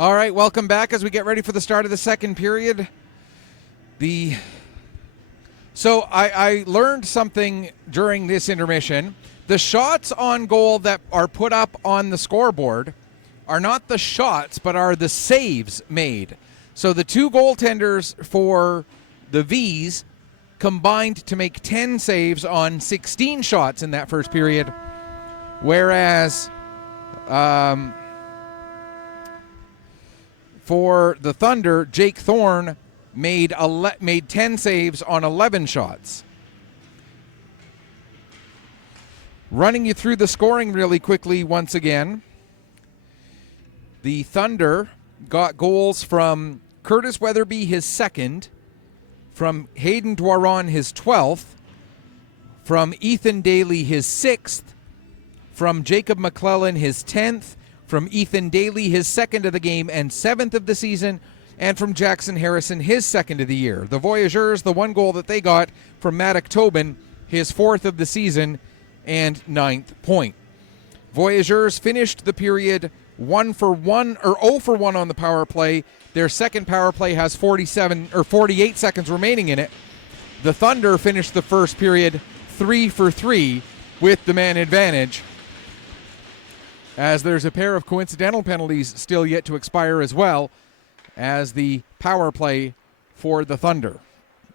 All right, welcome back as we get ready for the start of the second period. So I learned something during this intermission. The shots on goal that are put up on the scoreboard are not the shots, but are the saves made. So the two goaltenders for the Vs combined to make 10 saves on 16 shots in that first period, whereas for the Thunder, Jake Thorne made 10 saves on 11 shots. Running you through the scoring really quickly once again. The Thunder got goals from Curtis Weatherby, his second, from Hayden Dwaron, his 12th, from Ethan Daly, his 6th, from Jacob McClellan, his 10th, from Ethan Daly, his second of the game and 7th of the season, and from Jackson Harrison, his second of the year. The Voyageurs, the one goal that they got from Maddock Tobin, his 4th of the season and 9th point. Voyageurs finished the period 1 for 1 or 0 for 1 on the power play. Their second power play has 48 seconds remaining in it. The Thunder finished the first period 3 for 3 with the man advantage, as there's a pair of coincidental penalties still yet to expire as well as the power play for the Thunder,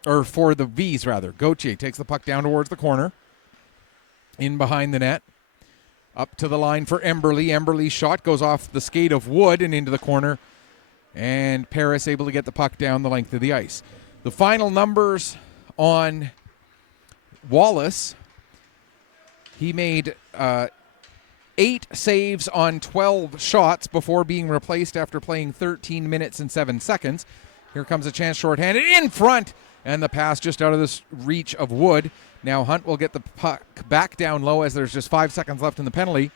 or for the Vs rather. Gauthier takes the puck down towards the corner, in behind the net, up to the line for Emberley. Emberley's shot goes off the skate of Wood and into the corner, and Paris able to get the puck down the length of the ice. The final numbers on Wallace, he made 8 saves on 12 shots before being replaced after playing 13 minutes and 7 seconds. Here comes a chance shorthanded in front, and the pass just out of the reach of Wood. Now Hunt will get the puck back down low as there's just 5 seconds left in the penalty.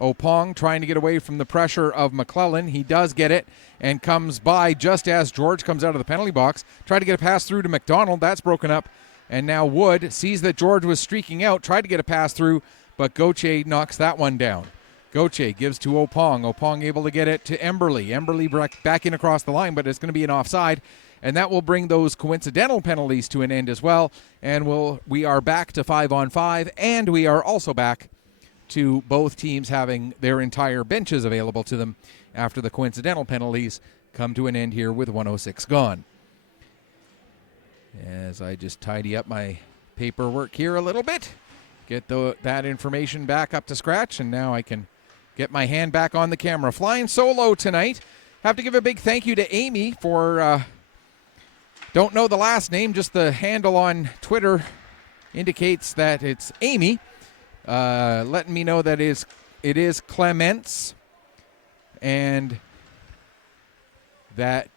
Opong trying to get away from the pressure of McClellan. He does get it and comes by just as George comes out of the penalty box. Tried to get a pass through to McDonald. That's broken up. And now Wood sees that George was streaking out, tried to get a pass through, but Gauthier knocks that one down. Gauthier gives to Opong. Opong able to get it to Emberley. Emberley back in across the line, but it's going to be an offside. And that will bring those coincidental penalties to an end as well. And we are back to 5-on-5, and we are also back to both teams having their entire benches available to them after the coincidental penalties come to an end here with 1:06 gone. As I just tidy up my paperwork here a little bit, get that information back up to scratch, and now I can get my hand back on the camera. Flying solo tonight. Have to give a big thank you to Amy for, don't know the last name, just the handle on Twitter indicates that it's Amy, letting me know that it is Clements, and that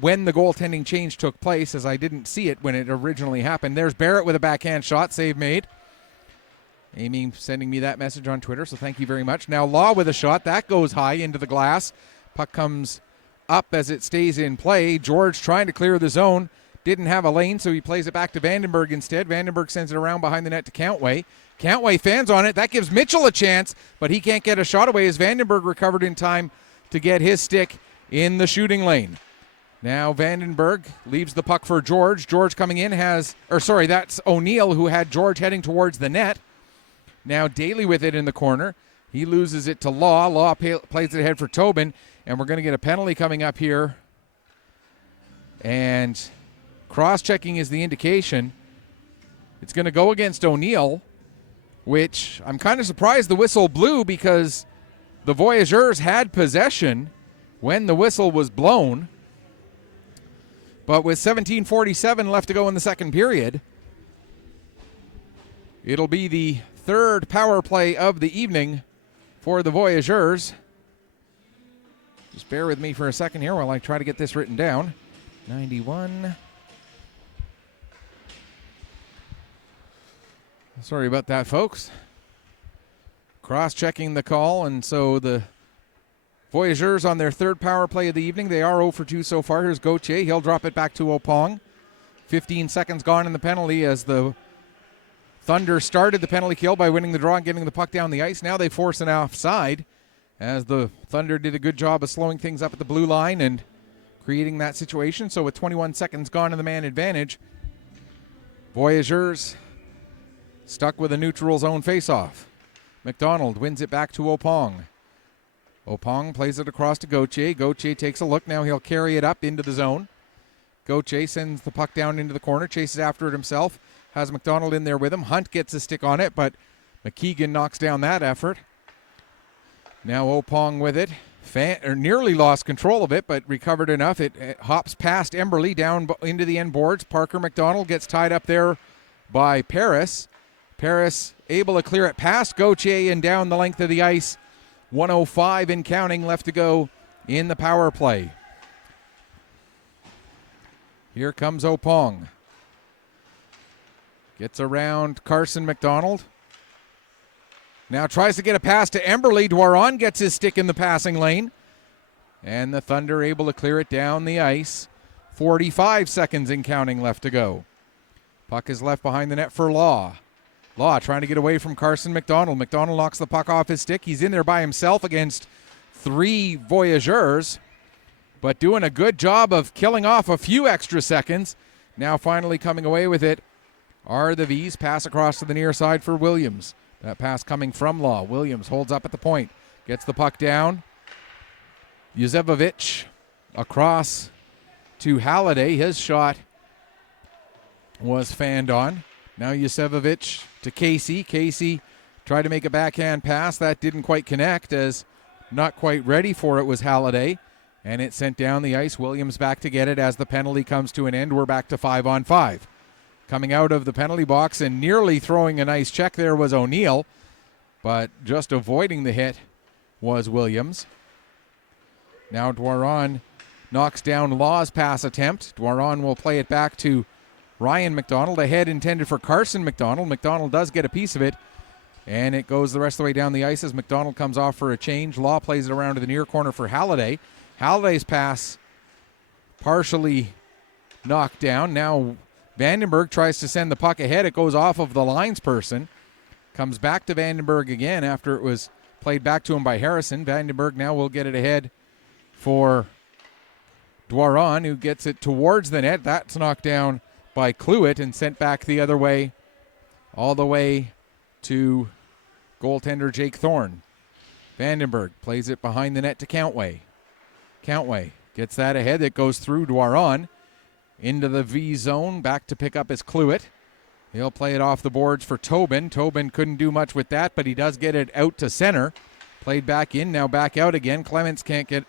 when the goaltending change took place, as I didn't see it when it originally happened. There's Barrett with a backhand shot, save made. Amy sending me that message on Twitter, so thank you very much. Now Law with a shot. That goes high into the glass. Puck comes up as it stays in play. George trying to clear the zone. Didn't have a lane, so he plays it back to Vandenberg instead. Vandenberg sends it around behind the net to Countway. Countway fans on it. That gives Mitchell a chance, but he can't get a shot away as Vandenberg recovered in time to get his stick in the shooting lane. Now Vandenberg leaves the puck for George. George coming in that's O'Neill who had George heading towards the net. Now Daly with it in the corner. He loses it to Law. Law plays it ahead for Tobin, and we're going to get a penalty coming up here. And cross-checking is the indication. It's going to go against O'Neill, which I'm kind of surprised the whistle blew because the Voyageurs had possession when the whistle was blown. But with 17:47 left to go in the second period, it'll be the third power play of the evening for the Voyageurs. Just bear with me for a second here while I try to get this written down. 91. Sorry about that, folks. Cross-checking the call, and so the Voyageurs on their third power play of the evening. They are 0 for 2 so far. Here's Gauthier. He'll drop it back to Opong. 15 seconds gone in the penalty as the Thunder started the penalty kill by winning the draw and getting the puck down the ice. Now they force an offside as the Thunder did a good job of slowing things up at the blue line and creating that situation. So with 21 seconds gone in the man advantage, Voyageurs stuck with a neutral zone faceoff. McDonald wins it back to Opong. Opong plays it across to Gauthier. Gauthier takes a look. Now he'll carry it up into the zone. Gauthier sends the puck down into the corner, chases after it himself, has McDonald in there with him. Hunt gets a stick on it, but McKeegan knocks down that effort. Now Opong with it. Nearly lost control of it, but recovered enough. It hops past Emberley down into the end boards. Parker McDonald gets tied up there by Paris. Paris able to clear it past Gauthier and down the length of the ice. 1:05 and counting left to go in the power play. Here comes Opong. Gets around Carson McDonald. Now tries to get a pass to Emberley. Dwaron gets his stick in the passing lane. And the Thunder able to clear it down the ice. 45 seconds and counting left to go. Puck is left behind the net for Law. Law trying to get away from Carson McDonald. McDonald knocks the puck off his stick. He's in there by himself against 3 Voyageurs, but doing a good job of killing off a few extra seconds. Now finally coming away with it are the V's. Pass across to the near side for Williams. That pass coming from Law. Williams holds up at the point. Gets the puck down. Yuzevovic across to Halliday. His shot was fanned on. Now Yusevovic to Casey. Casey tried to make a backhand pass. That didn't quite connect, as not quite ready for it was Halliday. And it sent down the ice. Williams back to get it as the penalty comes to an end. We're back to 5-on-5. Coming out of the penalty box and nearly throwing a nice check there was O'Neill, but just avoiding the hit was Williams. Now Dwaron knocks down Law's pass attempt. Dwaron will play it back to Ryan McDonald. Ahead intended for Carson McDonald. McDonald does get a piece of it, and it goes the rest of the way down the ice as McDonald comes off for a change. Law plays it around to the near corner for Halliday. Halliday's pass partially knocked down. Now Vandenberg tries to send the puck ahead. It goes off of the linesperson. Comes back to Vandenberg again after it was played back to him by Harrison. Vandenberg now will get it ahead for Dwaron, who gets it towards the net. That's knocked down by Cluett and sent back the other way, all the way to goaltender Jake Thorne. Vandenberg plays it behind the net to Countway. Countway gets that ahead. It goes through Dwaron into the V zone. Back to pick up is Cluett. He'll play it off the boards for Tobin. Tobin couldn't do much with that, but he does get it out to center. Played back in, now back out again. Clements can't get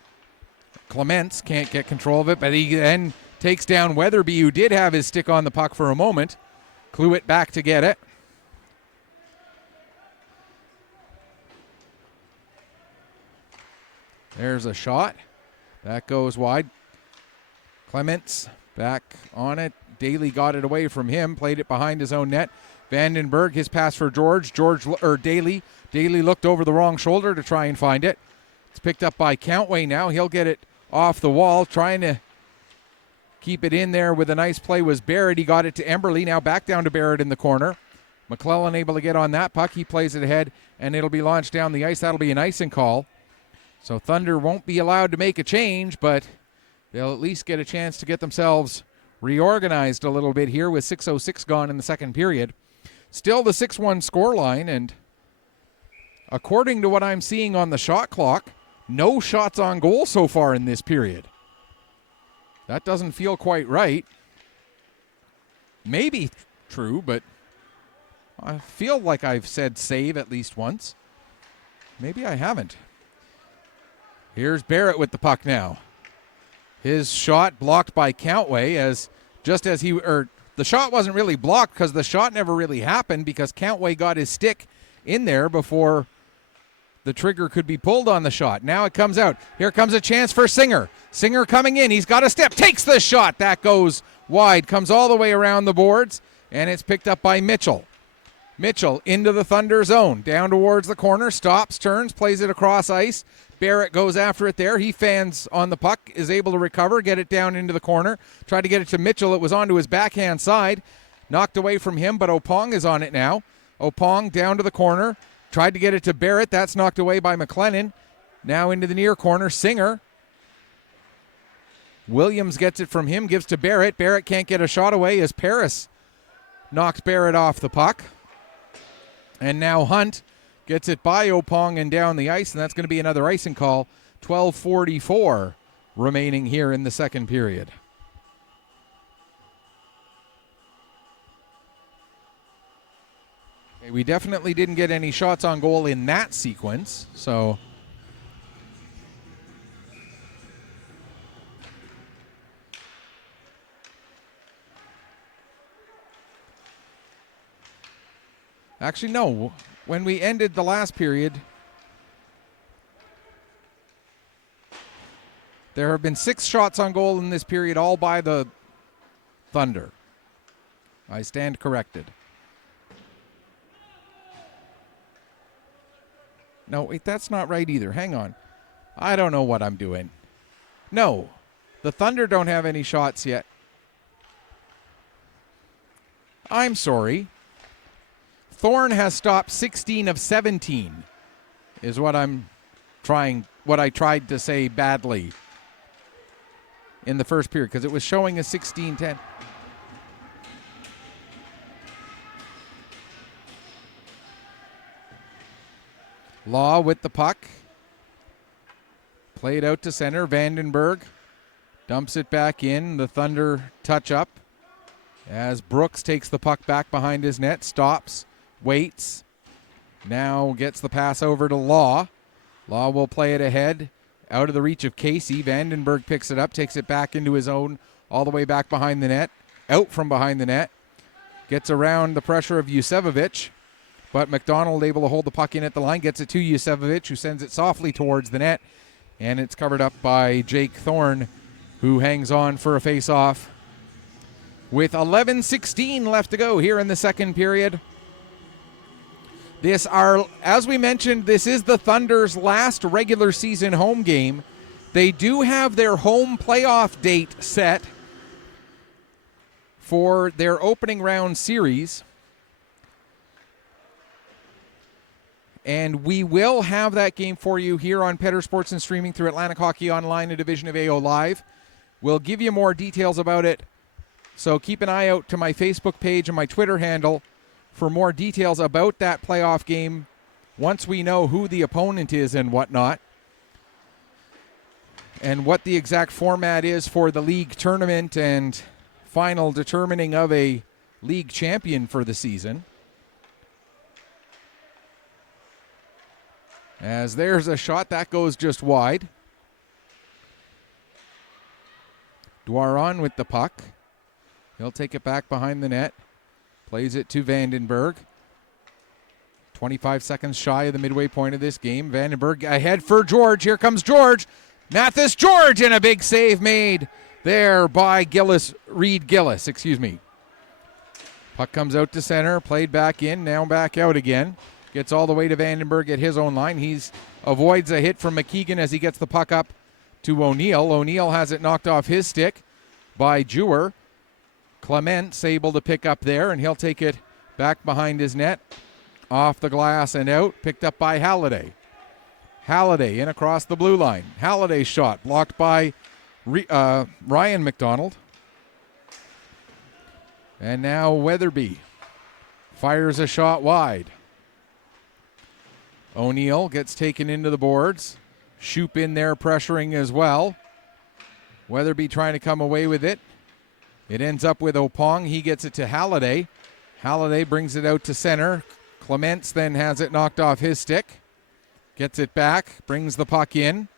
control of it, but he then takes down Weatherby, who did have his stick on the puck for a moment. Cluett back to get it. There's a shot. That goes wide. Clements back on it. Daly got it away from him, played it behind his own net. Vandenberg, his pass for Daly. Daly looked over the wrong shoulder to try and find it. It's picked up by Countway now. He'll get it off the wall, trying to keep it in there with a nice play was Barrett. He got it to Emberley. Now back down to Barrett in the corner. McClellan able to get on that puck. He plays it ahead, and it'll be launched down the ice. That'll be an icing call. So Thunder won't be allowed to make a change, but they'll at least get a chance to get themselves reorganized a little bit here with 6:06 gone in the second period. Still the 6-1 scoreline, and according to what I'm seeing on the shot clock, no shots on goal so far in this period. That doesn't feel quite right. Maybe true, but I feel like I've said save at least once. Maybe I haven't. Here's Barrett with the puck now. His shot blocked by Countway the shot wasn't really blocked because the shot never really happened because Countway got his stick in there before the trigger could be pulled on the shot. Now it comes out. Here comes a chance for Singer. Singer coming in. He's got a step. Takes the shot. That goes wide. Comes all the way around the boards, and it's picked up by Mitchell. Mitchell into the Thunder zone. Down towards the corner. Stops, turns, plays it across ice. Barrett goes after it there. He fans on the puck, is able to recover, get it down into the corner. Tried to get it to Mitchell. It was onto his backhand side. Knocked away from him, but Opong is on it now. Opong down to the corner. Tried to get it to Barrett. That's knocked away by McLennan. Now into the near corner, Singer. Williams gets it from him, gives to Barrett. Barrett can't get a shot away as Paris knocked Barrett off the puck. And now Hunt gets it by Opong and down the ice, and that's going to be another icing call. 12:44 remaining here in the second period. Okay, we definitely didn't get any shots on goal in that sequence, so... Actually, no. When we ended the last period, there have been 6 shots on goal in this period, all by the Thunder. I stand corrected. No, wait, that's not right either. Hang on. I don't know what I'm doing. No, the Thunder don't have any shots yet. I'm sorry. Thorne has stopped 16 of 17, is what I tried to say badly in the first period, because it was showing a 16-10. Law with the puck. Played out to center. Vandenberg dumps it back in. The Thunder touch up as Brooks takes the puck back behind his net, stops, waits, now gets the pass over to Law. Law will play it ahead, out of the reach of Casey. Vandenberg picks it up, takes it back into his own, all the way back behind the net, out from behind the net. Gets around the pressure of Jusevovic, but McDonald able to hold the puck in at the line, gets it to Jusevovic, who sends it softly towards the net, and it's covered up by Jake Thorne, who hangs on for a face-off. With 11:16 left to go here in the second period. As we mentioned, this is the Thunder's last regular season home game. They do have their home playoff date set for their opening round series. And we will have that game for you here on Petter Sports and streaming through Atlantic Hockey Online, a division of AO Live. We'll give you more details about it, so keep an eye out to my Facebook page and my Twitter handle for more details about that playoff game once we know who the opponent is and whatnot, and what the exact format is for the league tournament and final determining of a league champion for the season. As there's a shot that goes just wide. Dwaron with the puck. He'll take it back behind the net. Plays it to Vandenberg. 25 seconds shy of the midway point of this game. Vandenberg ahead for George. Here comes George. Mathis George, and a big save made there by Reed Gillis. Puck comes out to center. Played back in. Now back out again. Gets all the way to Vandenberg at his own line. He avoids a hit from McKeegan as he gets the puck up to O'Neill. O'Neill has it knocked off his stick by Jewer. Clement's able to pick up there, and he'll take it back behind his net, off the glass and out, picked up by Halliday. Halliday in across the blue line. Halliday's shot blocked by Ryan McDonald. And now Weatherby fires a shot wide. O'Neill gets taken into the boards. Shoop in there pressuring as well. Weatherby trying to come away with it. It ends up with Opong. He gets it to Halliday. Halliday brings it out to center. Clements then has it knocked off his stick. Gets it back. Brings the puck in.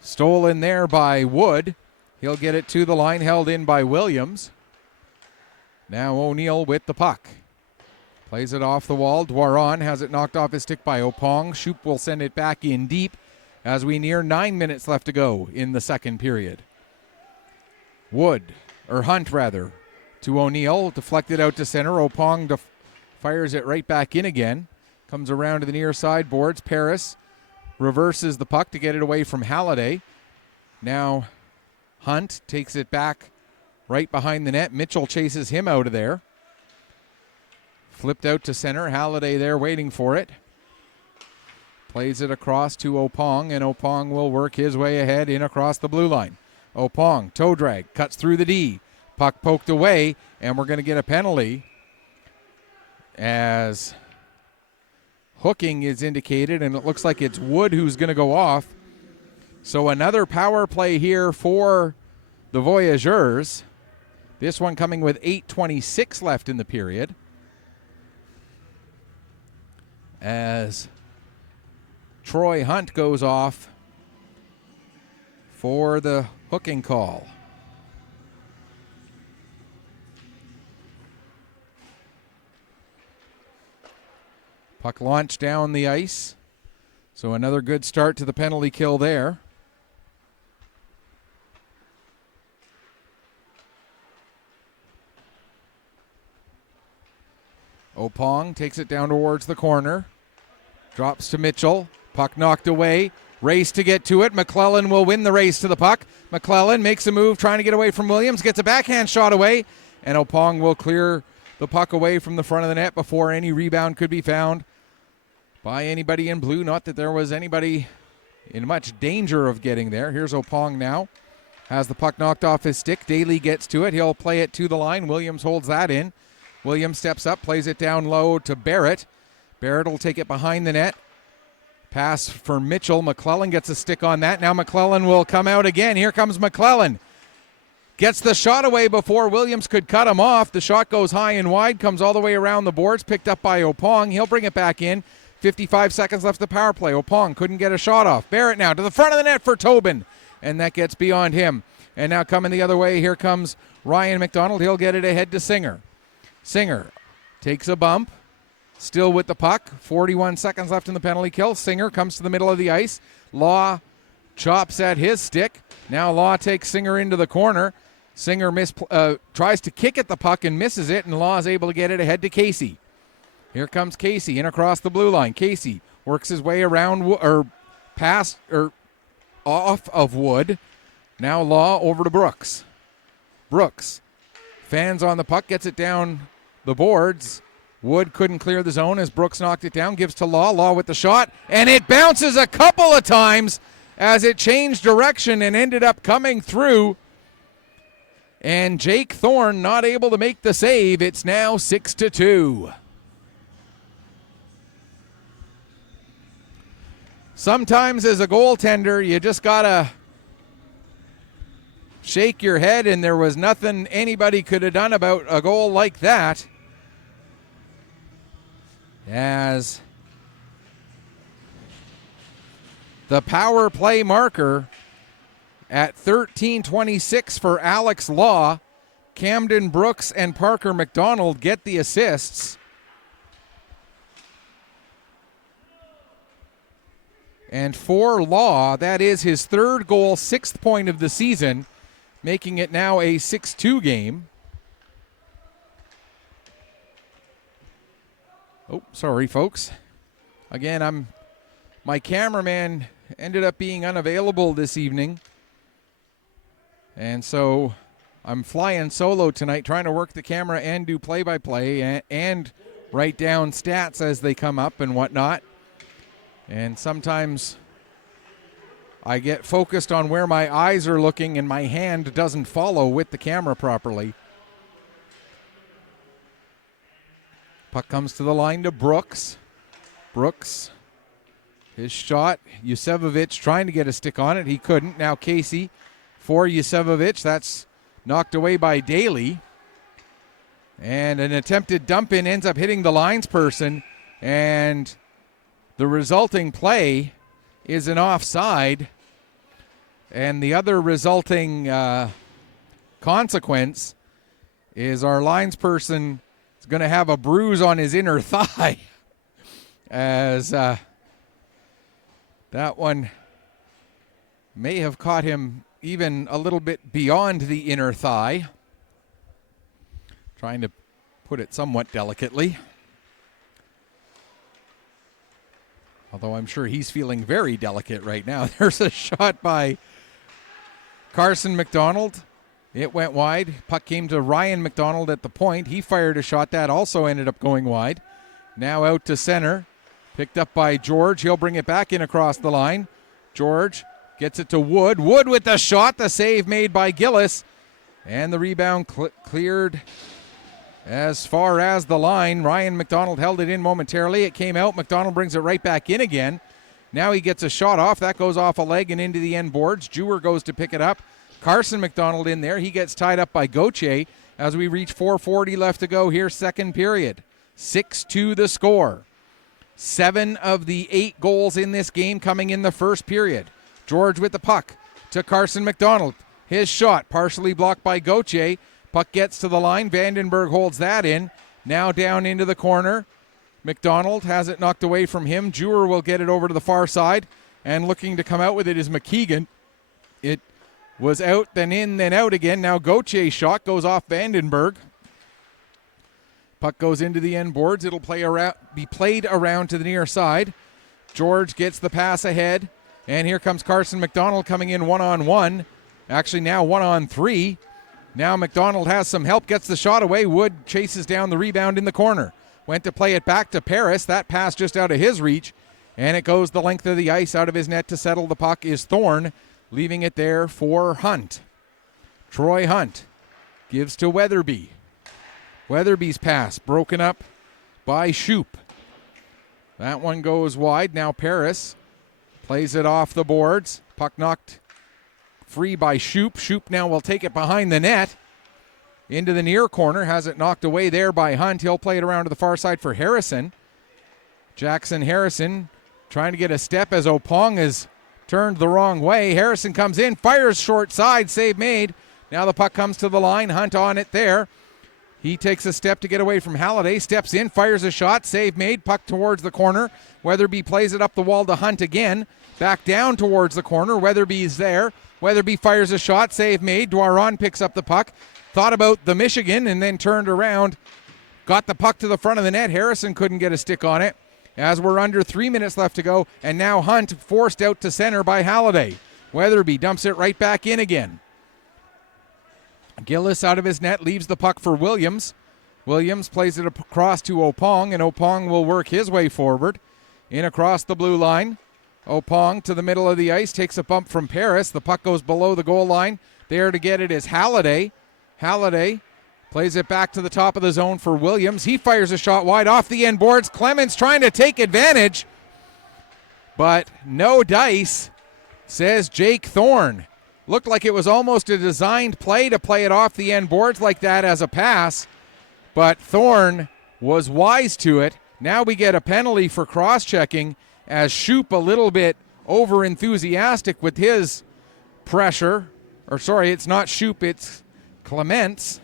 Stolen there by Wood. He'll get it to the line. Held in by Williams. Now O'Neill with the puck. Plays it off the wall. Dwaron has it knocked off his stick by Opong. Shoop will send it back in deep as we near 9 minutes left to go in the second period. Hunt to O'Neill, deflected out to center. Opong fires it right back in again. Comes around to the near side boards. Paris reverses the puck to get it away from Halliday. Now Hunt takes it back right behind the net. Mitchell chases him out of there. Flipped out to center. Halliday there waiting for it. Plays it across to Opong, and Opong will work his way ahead in across the blue line. Opong, toe drag, cuts through the D. Puck poked away, and we're going to get a penalty as hooking is indicated, and it looks like it's Wood who's going to go off. So another power play here for the Voyageurs. This one coming with 8:26 left in the period. As Troy Hunt goes off for the hooking call. Puck launched down the ice. So another good start to the penalty kill there. Opong takes it down towards the corner. Drops to Mitchell. Puck knocked away. Race to get to it. McClellan will win the race to the puck. McClellan makes a move trying to get away from Williams. Gets a backhand shot away. And Opong will clear the puck away from the front of the net before any rebound could be found by anybody in blue. Not that there was anybody in much danger of getting there. Here's Opong now. Has the puck knocked off his stick. Daly gets to it. He'll play it to the line. Williams holds that in. Williams steps up, plays it down low to Barrett. Barrett will take it behind the net. Pass for Mitchell. McClellan gets a stick on that. Now McClellan will come out again. Here comes McClellan. Gets the shot away before Williams could cut him off. The shot goes high and wide, comes all the way around the boards, picked up by Opong. He'll bring it back in. 55 seconds left of the power play. Opong couldn't get a shot off. Barrett now to the front of the net for Tobin, and that gets beyond him. And now coming the other way, here comes Ryan McDonald. He'll get it ahead to Singer. Singer takes a bump, still with the puck. 41 seconds left in the penalty kill. Singer comes to the middle of the ice. Law chops at his stick. Now Law takes Singer into the corner. Singer tries to kick at the puck and misses it, and Law is able to get it ahead to Casey. Here comes Casey in across the blue line. Casey works his way around off of Wood. Now Law over to Brooks. Brooks fans on the puck, gets it down the boards. Wood couldn't clear the zone as Brooks knocked it down. Gives to Law. Law with the shot, and it bounces a couple of times as it changed direction and ended up coming through. And Jake Thorne not able to make the save. It's now 6-2. Sometimes as a goaltender, you just got to shake your head, and there was nothing anybody could have done about a goal like that. As the power play marker at 13:26 for Alex Law, Camden Brooks and Parker McDonald get the assists. And for Law, that is his third goal, 6th point of the season, making it now a 6-2 game. Oh, sorry, folks. Again, my cameraman ended up being unavailable this evening. And so I'm flying solo tonight, trying to work the camera and do play-by-play and write down stats as they come up and whatnot. And sometimes I get focused on where my eyes are looking and my hand doesn't follow with the camera properly. Puck comes to the line to Brooks. Brooks, his shot. Yusevovich trying to get a stick on it. He couldn't. Now Casey for Yusevovich. That's knocked away by Daly. And an attempted dump in ends up hitting the linesperson. And the resulting play is an offside. And the other resulting consequence is our linesperson is going to have a bruise on his inner thigh. As that one may have caught him even a little bit beyond the inner thigh. Trying to put it somewhat delicately. Although I'm sure he's feeling very delicate right now. There's a shot by Carson McDonald. It went wide. Puck came to Ryan McDonald at the point. He fired a shot that also ended up going wide. Now out to center. Picked up by George. He'll bring it back in across the line. George gets it to Wood. Wood with the shot. The save made by Gillis. And the rebound cleared as far as the line. Ryan McDonald held it in momentarily. It came out. McDonald brings it right back in again. Now he gets a shot off. That goes off a leg and into the end boards. Jewer goes to pick it up. Carson McDonald in there. He gets tied up by Gauthier as we reach 4:40 left to go here, second period. 6-2 the score. 7 of the 8 goals in this game coming in the first period. George with the puck to Carson McDonald. His shot partially blocked by Gauthier. Puck gets to the line. Vandenberg holds that in. Now down into the corner. McDonald has it knocked away from him. Jewer will get it over to the far side. And looking to come out with it is McKeegan. It was out, then in, then out again. Now Gauthier's shot goes off Vandenberg. Puck goes into the end boards. It'll be played around to the near side. George gets the pass ahead. And here comes Carson McDonald coming in one-on-one. Actually now 1-on-3. Now McDonald has some help, gets the shot away. Wood chases down the rebound in the corner. Went to play it back to Paris. That pass just out of his reach. And it goes the length of the ice. Out of his net to settle the puck is Thorne, leaving it there for Hunt. Troy Hunt gives to Weatherby. Weatherby's pass broken up by Shoop. That one goes wide. Now Paris plays it off the boards. Puck knocked free by Shoop. Shoop now will take it behind the net. Into the near corner. Has it knocked away there by Hunt. He'll play it around to the far side for Harrison. Jackson Harrison trying to get a step as Opong is turned the wrong way. Harrison comes in, fires short side, save made. Now the puck comes to the line. Hunt on it there. He takes a step to get away from Halliday, steps in, fires a shot, save made, puck towards the corner. Weatherby plays it up the wall to Hunt again. Back down towards the corner. Weatherby's there. Weatherby fires a shot, save made. Dwaron picks up the puck. Thought about the Michigan and then turned around. Got the puck to the front of the net. Harrison couldn't get a stick on it as we're under 3 minutes left to go. And now Hunt forced out to center by Halliday. Weatherby dumps it right back in again. Gillis out of his net, leaves the puck for Williams. Williams plays it across to Opong, and Opong will work his way forward. In across the blue line. Opong to the middle of the ice, takes a bump from Paris. The puck goes below the goal line. There to get it is Halliday. Halliday plays it back to the top of the zone for Williams. He fires a shot wide off the end boards. Clemens trying to take advantage, but no dice, says Jake Thorne. Looked like it was almost a designed play to play it off the end boards like that as a pass, but Thorne was wise to it. Now we get a penalty for cross-checking as Shoop a little bit over-enthusiastic with his pressure. Or sorry, it's not Shoop, it's Clements.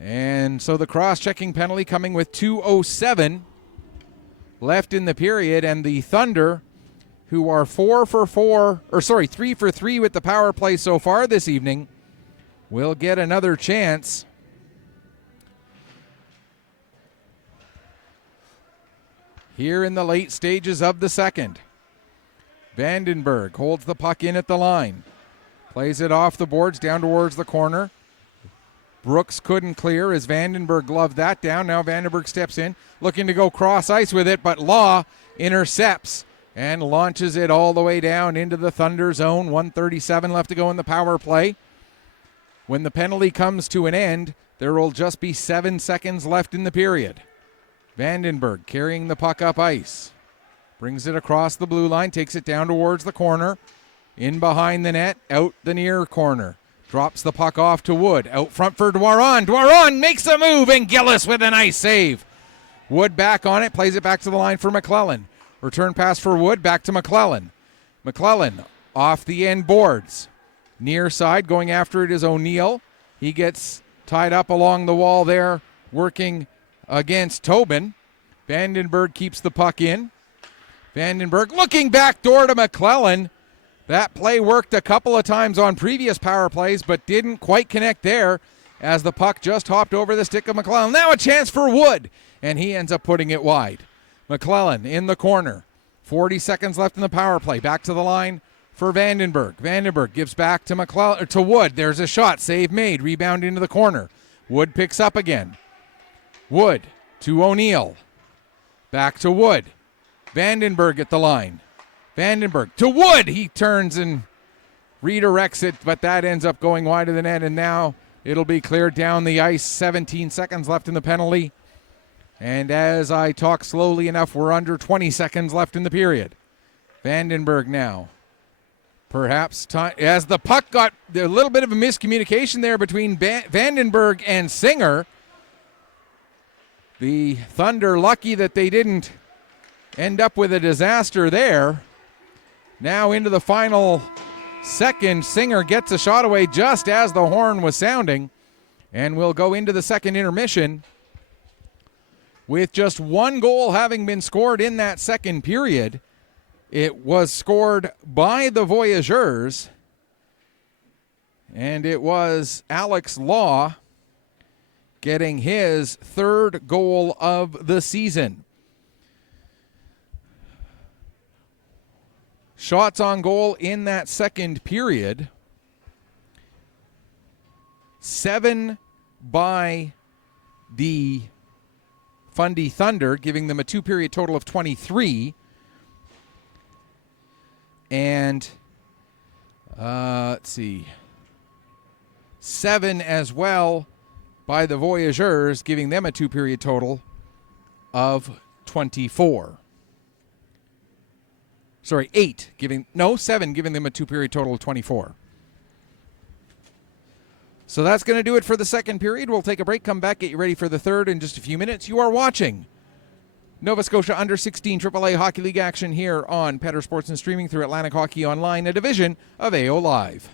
And so the cross-checking penalty coming with 2:07 left in the period, and the Thunder, who are 3 for 3 with the power play so far this evening, will get another chance. Here in the late stages of the second. Vandenberg holds the puck in at the line. Plays it off the boards down towards the corner. Brooks couldn't clear as Vandenberg gloved that down. Now Vandenberg steps in, looking to go cross ice with it, but Law intercepts and launches it all the way down into the Thunder zone. 1:37 left to go in the power play. When the penalty comes to an end, there will just be 7 seconds left in the period. Vandenberg carrying the puck up ice. Brings it across the blue line, takes it down towards the corner. In behind the net, out the near corner. Drops the puck off to Wood. Out front for Dwaron. Dwaron makes a move, and Gillis with a nice save. Wood back on it, plays it back to the line for McClellan. Return pass for Wood, back to McClellan. McClellan off the end boards. Near side, going after it is O'Neill. He gets tied up along the wall there, working against Tobin. Vandenberg keeps the puck in. Vandenberg looking back door to McClellan. That play worked a couple of times on previous power plays, but didn't quite connect there as the puck just hopped over the stick of McClellan. Now a chance for Wood, and he ends up putting it wide. McClellan in the corner. 40 seconds left in the power play. Back to the line for Vandenberg. Vandenberg gives back to Wood. There's a shot. Save made. Rebound into the corner. Wood picks up again. Wood to O'Neill. Back to Wood. Vandenberg at the line. Vandenberg to Wood. He turns and redirects it, but that ends up going wide of the net, and now it'll be cleared down the ice. 17 seconds left in the penalty. And as I talk slowly enough, we're under 20 seconds left in the period. Vandenberg now. Perhaps time, as the puck got a little bit of a miscommunication there between Vandenberg and Singer. The Thunder lucky that they didn't end up with a disaster there. Now into the final second, Singer gets a shot away just as the horn was sounding, and we'll go into the second intermission with just one goal having been scored in that second period. It was scored by the Voyageurs, and it was Alex Law getting his third goal of the season. Shots on goal in that second period. 7 by the Fundy Thunder, giving them a two-period total of 23. And, let's see, 7 as well by the Voyageurs, giving them a two-period total of 24. Sorry, 7 giving them a two-period total of 24. So that's going to do it for the second period. We'll take a break, come back, get you ready for the third in just a few minutes. You are watching Nova Scotia Under 16 AAA Hockey League action here on Petter Sports and streaming through Atlantic Hockey Online, a division of AO Live.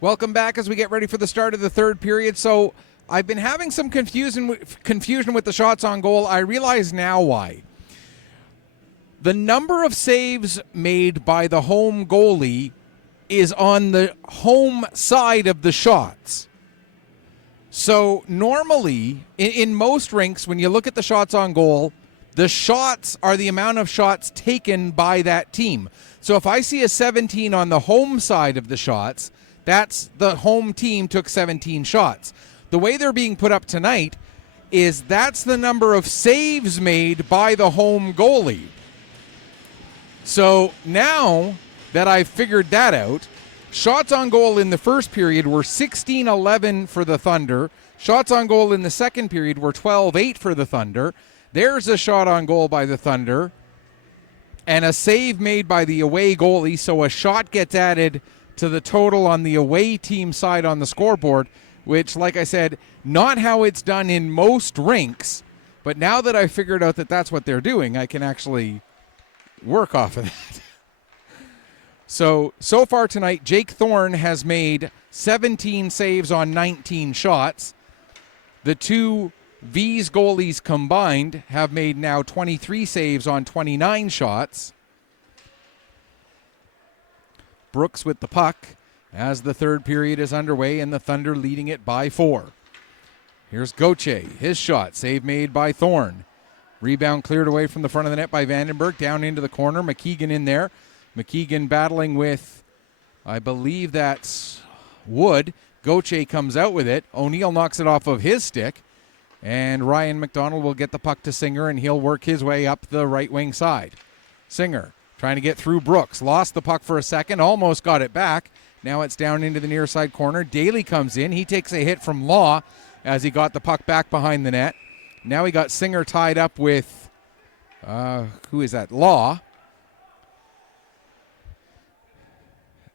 Welcome back as we get ready for the start of the third period. So I've been having some confusion with the shots on goal. I realize now why. The number of saves made by the home goalie is on the home side of the shots. So normally, in most rinks, when you look at the shots on goal, the shots are the amount of shots taken by that team. So if I see a 17 on the home side of the shots, that's the home team took 17 shots. The way they're being put up tonight is that's the number of saves made by the home goalie. So now that I've figured that out, shots on goal in the first period were 16-11 for the Thunder. Shots on goal in the second period were 12-8 for the Thunder. There's a shot on goal by the Thunder and a save made by the away goalie, so a shot gets added to the total on the away team side on the scoreboard, which, like I said, not how it's done in most rinks, but now that I figured out that that's what they're doing, I can actually work off of that. So far tonight, Jake Thorne has made 17 saves on 19 shots. The two V's goalies combined have made now 23 saves on 29 shots. Brooks with the puck as the third period is underway and the Thunder leading it by 4. Here's Gauthier, his shot, save made by Thorne. Rebound cleared away from the front of the net by Vandenberg, down into the corner. McKeegan in there. McKeegan battling with, I believe that's Wood. Gauthier comes out with it. O'Neill knocks it off of his stick. And Ryan McDonald will get the puck to Singer, and he'll work his way up the right wing side. Singer trying to get through Brooks. Lost the puck for a second, almost got it back. Now it's down into the near side corner. Daly comes in. He takes a hit from Law as he got the puck back behind the net. Now he got Singer tied up with, who is that? Law.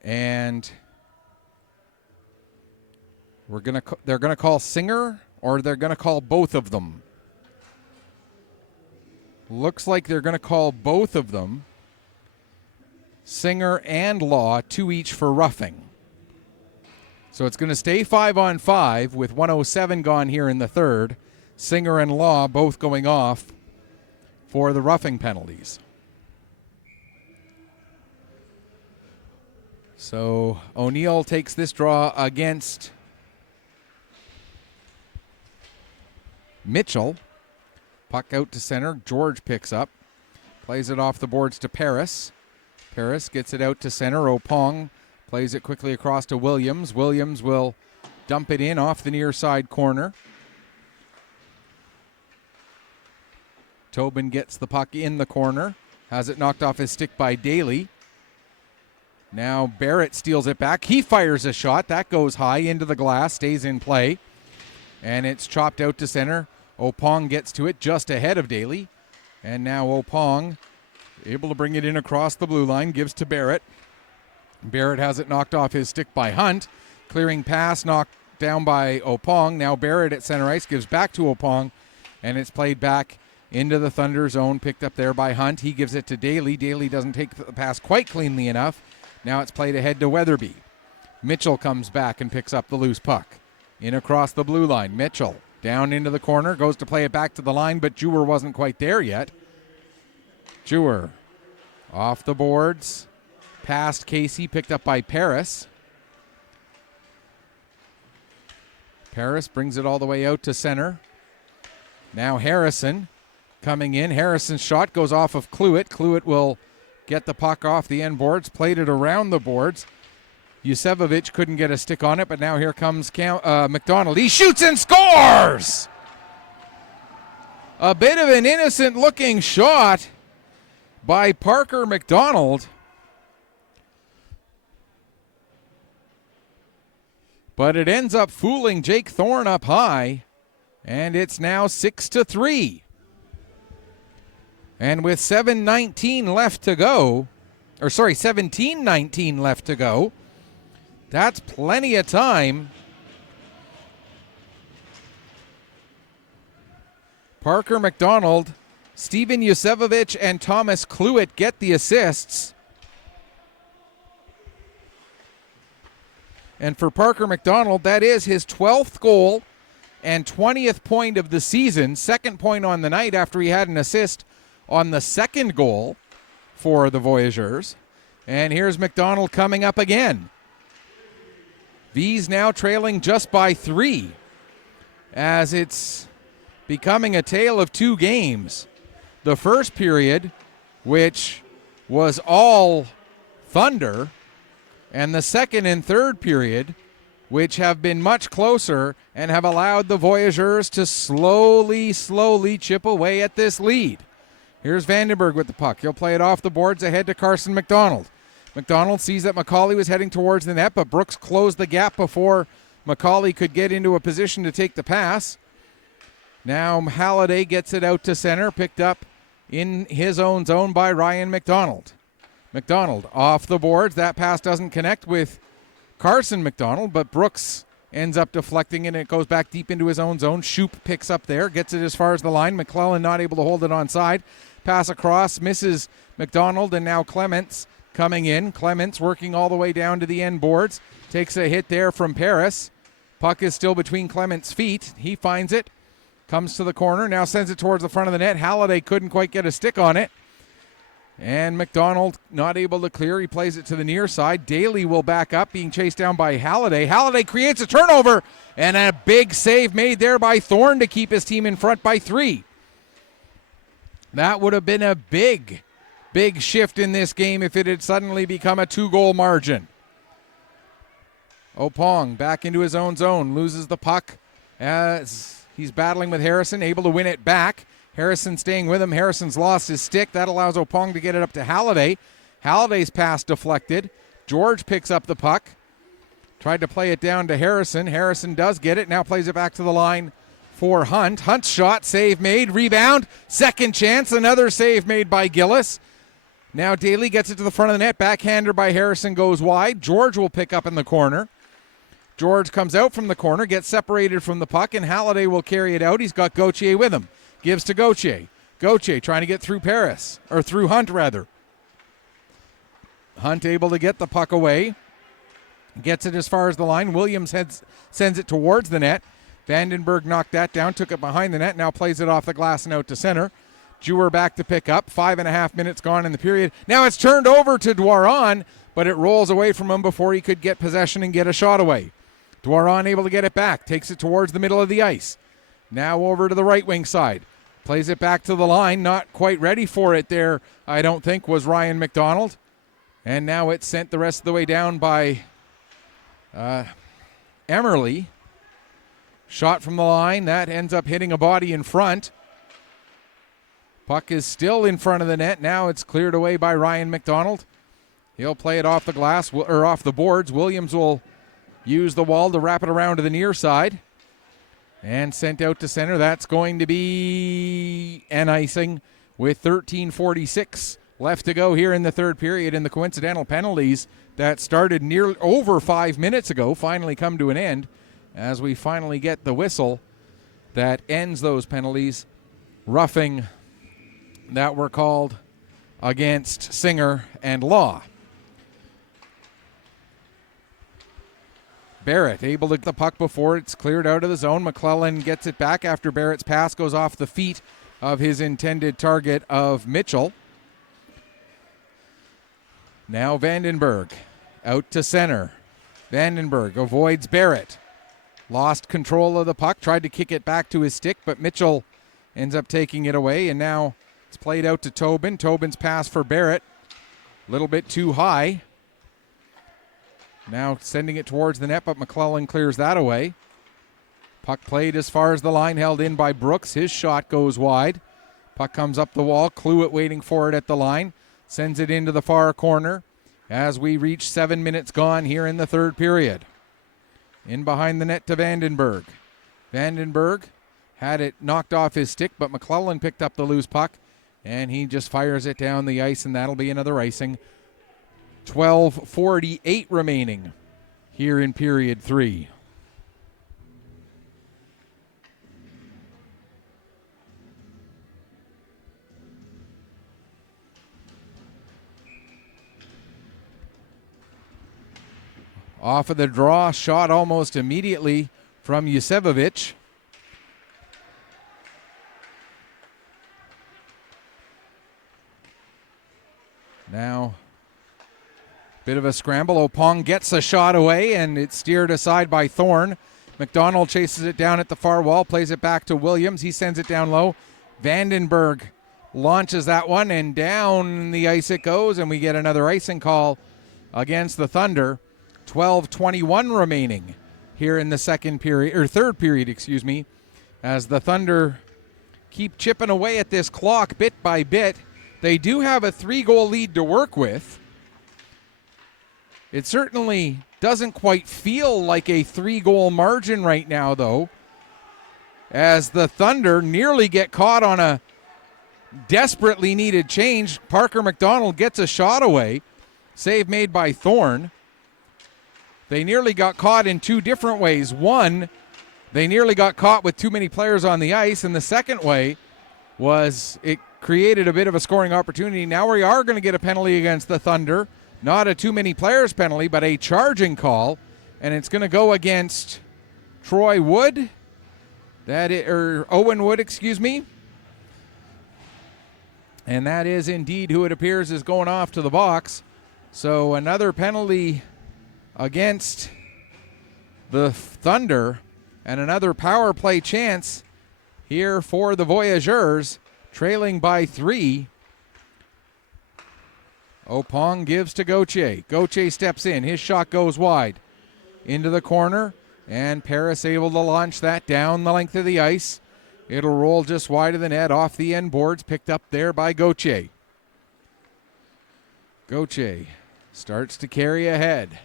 And they're gonna call Singer, or they're gonna call both of them. Looks like they're gonna call both of them, Singer and Law, 2 each for roughing. So it's gonna stay 5-on-5 with 1:07 gone here in the third. Singer and Law both going off for the roughing penalties. So O'Neill takes this draw against Mitchell. Puck out to center. George picks up. Plays it off the boards to Paris. Paris gets it out to center. Opong plays it quickly across to Williams. Williams will dump it in off the near side corner. Tobin gets the puck in the corner. Has it knocked off his stick by Daly. Now Barrett steals it back. He fires a shot. That goes high into the glass, stays in play. And it's chopped out to center. Opong gets to it just ahead of Daly. And now Opong able to bring it in across the blue line, gives to Barrett. Barrett has it knocked off his stick by Hunt. Clearing pass knocked down by Opong. Now Barrett at center ice gives back to Opong. And it's played back into the Thunder zone, picked up there by Hunt. He gives it to Daly. Daly doesn't take the pass quite cleanly enough. Now it's played ahead to Weatherby. Mitchell comes back and picks up the loose puck. In across the blue line. Mitchell down into the corner. Goes to play it back to the line, but Jewer wasn't quite there yet. Jewer off the boards. Past Casey, picked up by Paris. Paris brings it all the way out to center. Now Harrison coming in. Harrison's shot goes off of Cluett. Cluett will get the puck off the end boards, played it around the boards. Yusevovich couldn't get a stick on it, but now here comes McDonald. He shoots and scores! A bit of an innocent-looking shot by Parker McDonald. But it ends up fooling Jake Thorne up high, and it's now 6-3. And with 17:19 left to go, that's plenty of time. Parker McDonald, Steven Yusevovich, and Thomas Cluett get the assists. And for Parker McDonald, that is his 12th goal and 20th point of the season. Second point on the night after he had an assist on the second goal for the Voyageurs. And here's McDonald coming up again. V's now trailing just by 3 as it's becoming a tale of 2 games. The first period, which was all Thunder, and the second and third period, which have been much closer and have allowed the Voyageurs to slowly chip away at this lead. Here's Vandenberg with the puck. He'll play it off the boards ahead to Carson McDonald. McDonald sees that McCauley was heading towards the net, but Brooks closed the gap before McCauley could get into a position to take the pass. Now Halliday gets it out to center, picked up in his own zone by Ryan McDonald. McDonald off the boards. That pass doesn't connect with Carson McDonald, but Brooks ends up deflecting it, and it goes back deep into his own zone. Shoop picks up there, gets it as far as the line. McClellan not able to hold it onside. Pass across, misses McDonald, and now Clements coming in. Clements working all the way down to the end boards. Takes a hit there from Paris. Puck is still between Clements' feet. He finds it. Comes to the corner. Now sends it towards the front of the net. Halliday couldn't quite get a stick on it. And McDonald not able to clear. He plays it to the near side. Daly will back up, being chased down by Halliday. Halliday creates a turnover, and a big save made there by Thorne to keep his team in front by 3. That would have been a big shift in this game if it had suddenly become a 2-goal margin. Opong back into his own zone, loses the puck as he's battling with Harrison, able to win it back. Harrison staying with him. Harrison's lost his stick. That allows Opong to get it up to Halliday. Halliday's pass deflected. George picks up the puck. Tried to play it down to Harrison. Harrison does get it. Now plays it back to the line for Hunt. Hunt's shot, save made, rebound, second chance, another save made by Gillis. Now Daly gets it to the front of the net. Backhander by Harrison goes wide. George will pick up in the corner. George comes out from the corner, gets separated from the puck, and Halliday will carry it out. He's got Gauthier with him. Gives to Gauthier. Gauthier trying to get through through Hunt rather. Hunt able to get the puck away. Gets it as far as the line. Williams sends it towards the net. Vandenberg knocked that down, took it behind the net, now plays it off the glass and out to center. Jewer back to pick up. 5.5 minutes gone in the period. Now it's turned over to Dwaron, but it rolls away from him before he could get possession and get a shot away. Dwaron able to get it back. Takes it towards the middle of the ice. Now over to the right wing side. Plays it back to the line. Not quite ready for it there, I don't think, was Ryan McDonald. And now it's sent the rest of the way down by Emerly. Shot from the line. That ends up hitting a body in front. Puck is still in front of the net. Now it's cleared away by Ryan McDonald. He'll play it off the glass, or off the boards. Williams will use the wall to wrap it around to the near side. And sent out to center. That's going to be an icing with 13:46 left to go here in the third period. And the coincidental penalties that started over 5 minutes ago finally come to an end as we finally get the whistle that ends those penalties. Roughing that were called against Singer and Law. Barrett able to get the puck before it's cleared out of the zone. McClellan gets it back after Barrett's pass goes off the feet of his intended target of Mitchell. Now Vandenberg out to center. Vandenberg avoids Barrett. Lost control of the puck, tried to kick it back to his stick, but Mitchell ends up taking it away, and now it's played out to Tobin. Tobin's pass for Barrett, a little bit too high. Now sending it towards the net, but McClellan clears that away. Puck played as far as the line, held in by Brooks. His shot goes wide. Puck comes up the wall. Cluett waiting for it at the line. Sends it into the far corner as we reach 7 minutes gone here in the third period. In behind the net to Vandenberg. Vandenberg had it knocked off his stick, but McClellan picked up the loose puck, and he just fires it down the ice, and that'll be another icing. 12:48 remaining here in period 3. Off of the draw, shot almost immediately from Jusevovic. Now, bit of a scramble. Opong gets a shot away, and it's steered aside by Thorne. McDonald chases it down at the far wall, plays it back to Williams. He sends it down low. Vandenberg launches that one, and down the ice it goes, and we get another icing call against the Thunder. 12:21 remaining here in the third period, as the Thunder keep chipping away at this clock bit by bit. They do have a 3-goal lead to work with. It certainly doesn't quite feel like a 3-goal margin right now, though, as the Thunder nearly get caught on a desperately needed change. Parker McDonald gets a shot away. Save made by Thorne. They nearly got caught in two different ways. One, they nearly got caught with too many players on the ice, and the second way was it created a bit of a scoring opportunity. Now we are going to get a penalty against the Thunder. Not a too many players penalty, but a charging call, and it's going to go against Troy Wood. Owen Wood, excuse me. And that is indeed who it appears is going off to the box. So another penalty against the Thunder, and another power play chance here for the Voyageurs, trailing by 3. Opong gives to Gauthier. Gauthier steps in. His shot goes wide into the corner, and Paris able to launch that down the length of the ice. It'll roll just wide of the net, off the end boards, picked up there by Gauthier. Gauthier starts to carry ahead.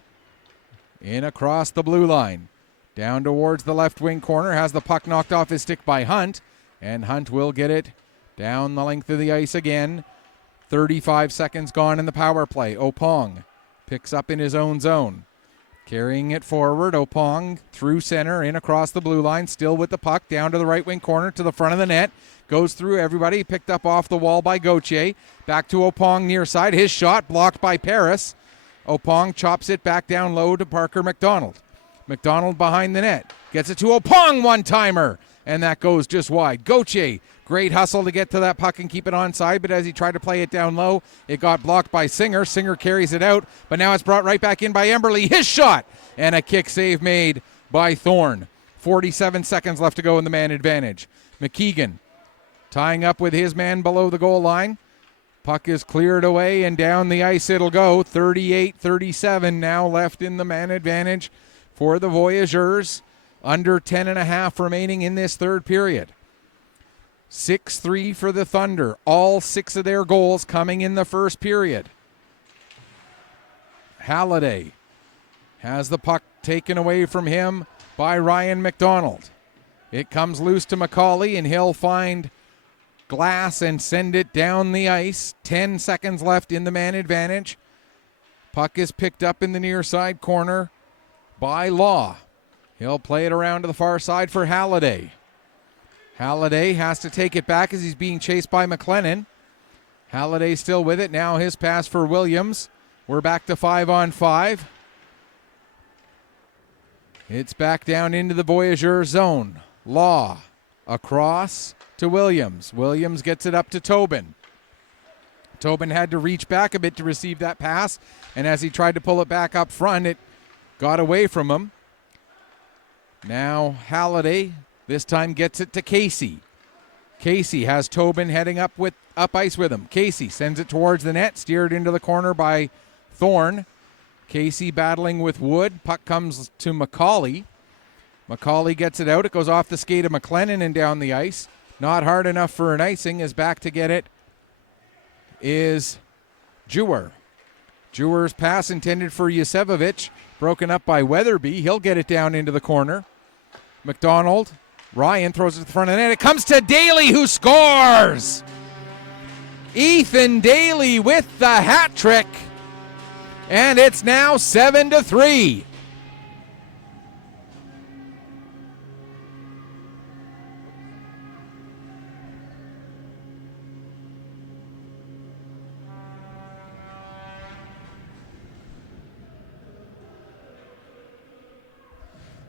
In across the blue line. Down towards the left wing corner. Has the puck knocked off his stick by Hunt. And Hunt will get it down the length of the ice again. 35 seconds gone in the power play. Opong picks up in his own zone. Carrying it forward. Opong through center. In across the blue line. Still with the puck. Down to the right wing corner. To the front of the net. Goes through everybody. Picked up off the wall by Gauthier. Back to Opong near side. His shot blocked by Paris. Opong chops it back down low to Parker McDonald. McDonald behind the net. Gets it to Opong, one-timer. And that goes just wide. Gauthier, great hustle to get to that puck and keep it onside, but as he tried to play it down low, it got blocked by Singer. Singer carries it out, but now it's brought right back in by Emberley. His shot! And a kick save made by Thorne. 47 seconds left to go in the man advantage. McKeegan tying up with his man below the goal line. Puck is cleared away, and down the ice it'll go. 38-37 now left in the man advantage for the Voyageurs. Under 10.5 remaining in this third period. 6-3 for the Thunder. All 6 of their goals coming in the first period. Halliday has the puck taken away from him by Ryan McDonald. It comes loose to McCauley, and he'll find Glass and send it down the ice. 10 seconds left in the man advantage. Puck is picked up in the near side corner by Law. He'll play it around to the far side for Halliday. Halliday has to take it back as he's being chased by McLennan. Halliday still with it. Now his pass for Williams. We're back to 5-on-5. It's back down into the Voyageur zone. Law across to Williams. Williams gets it up to Tobin. Tobin had to reach back a bit to receive that pass, and as he tried to pull it back up front, it got away from him. Now Halliday this time gets it to Casey. Casey has Tobin heading up ice with him. Casey sends it towards the net, steered into the corner by Thorne. Casey battling with Wood. Puck comes to McCauley. McCauley gets it out. It goes off the skate of McLennan and down the ice. Not hard enough for an icing, as back to get it is Jewer. Jewer's pass intended for Jusevovic, broken up by Weatherby. He'll get it down into the corner. McDonald, Ryan throws it to the front of the net. It comes to Daly, who scores! Ethan Daly with the hat trick. And it's now 7-3.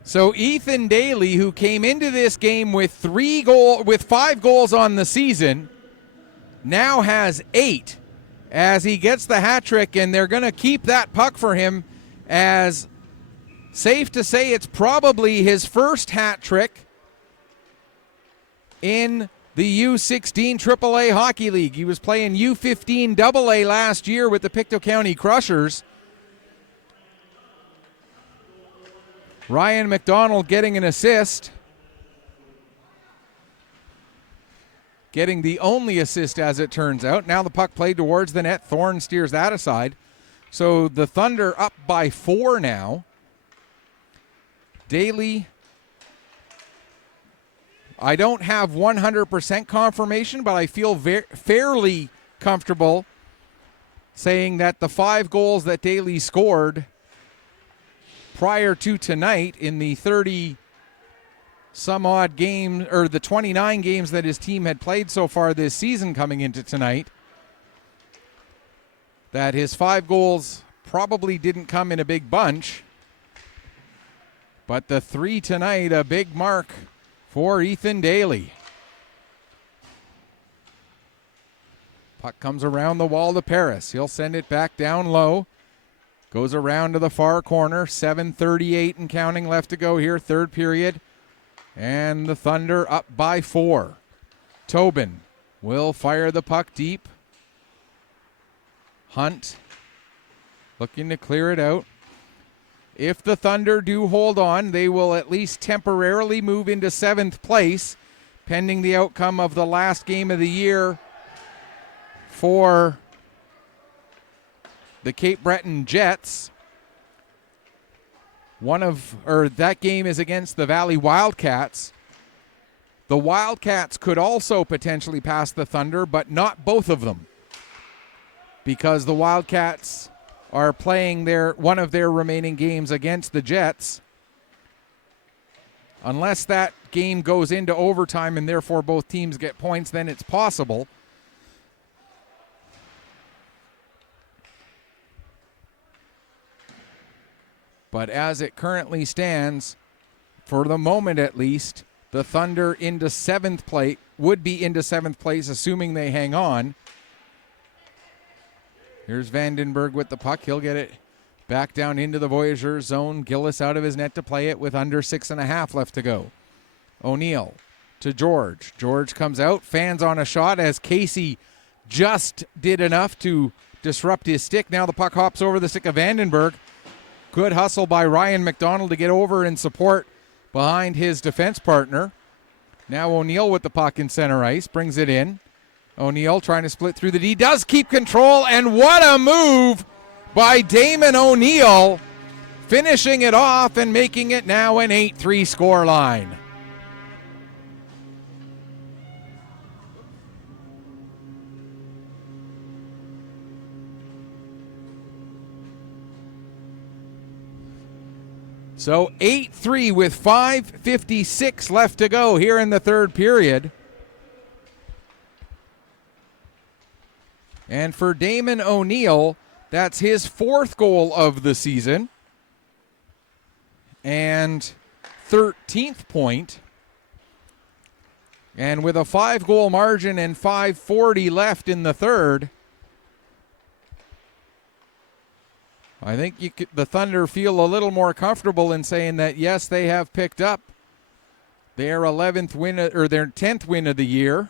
So Ethan Daly, who came into this game with 5 goals on the season, now has 8 as he gets the hat trick, and they're going to keep that puck for him, as safe to say it's probably his first hat trick in the U16 AAA Hockey League. He was playing U15 AA last year with the Pictou County Crushers. Ryan McDonald getting an assist. Getting the only assist, as it turns out. Now the puck played towards the net. Thorne steers that aside. So the Thunder up by 4 now. Daly, I don't have 100% confirmation, but I feel fairly comfortable saying that the 5 goals that Daly scored prior to tonight in the 30 some odd games, or the 29 games that his team had played so far this season coming into tonight, that his 5 goals probably didn't come in a big bunch, but the 3 tonight, a big mark for Ethan Daly. Puck comes around the wall to Paris. He'll send it back down low. Goes around to the far corner. 7:38 and counting left to go here, third period. And the Thunder up by 4. Tobin will fire the puck deep. Hunt looking to clear it out. If the Thunder do hold on, they will at least temporarily move into 7th place, pending the outcome of the last game of the year for the Cape Breton Jets. That game is against the Valley Wildcats. The Wildcats could also potentially pass the Thunder, but not both of them, because the Wildcats are playing one of their remaining games against the Jets. Unless that game goes into overtime and therefore both teams get points, then it's possible. But as it currently stands, for the moment at least, the Thunder into 7th place, would be into 7th place, assuming they hang on. Here's Vandenberg with the puck. He'll get it back down into the Voyageurs zone. Gillis out of his net to play it with under 6.5 left to go. O'Neill to George. George comes out, fans on a shot as Casey just did enough to disrupt his stick. Now the puck hops over the stick of Vandenberg. Good hustle by Ryan McDonald to get over and support behind his defense partner. Now O'Neill with the puck in center ice, brings it in. O'Neill trying to split through the D, does keep control, and what a move by Damon O'Neill, finishing it off and making it now an 8-3 score line. So 8-3 with 5:56 left to go here in the third period. And for Damon O'Neill, that's his 4th goal of the season and 13th point. And with a 5-goal margin and 5:40 left in the third, I think the Thunder feel a little more comfortable in saying that, yes, they have picked up their 11th win, or their 10th win of the year.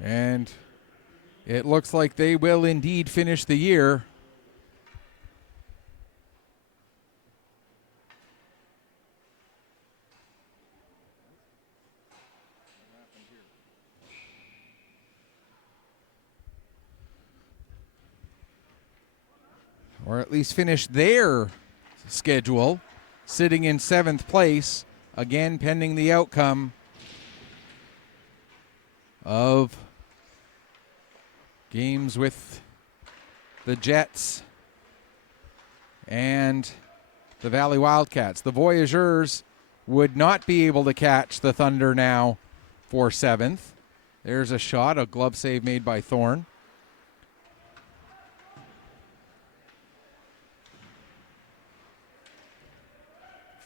And it looks like they will indeed finish the year or at least finish their schedule sitting in 7th place, again pending the outcome of games with the Jets and the Valley Wildcats. The Voyageurs would not be able to catch the Thunder now for 7th. There's a shot, a glove save made by Thorne.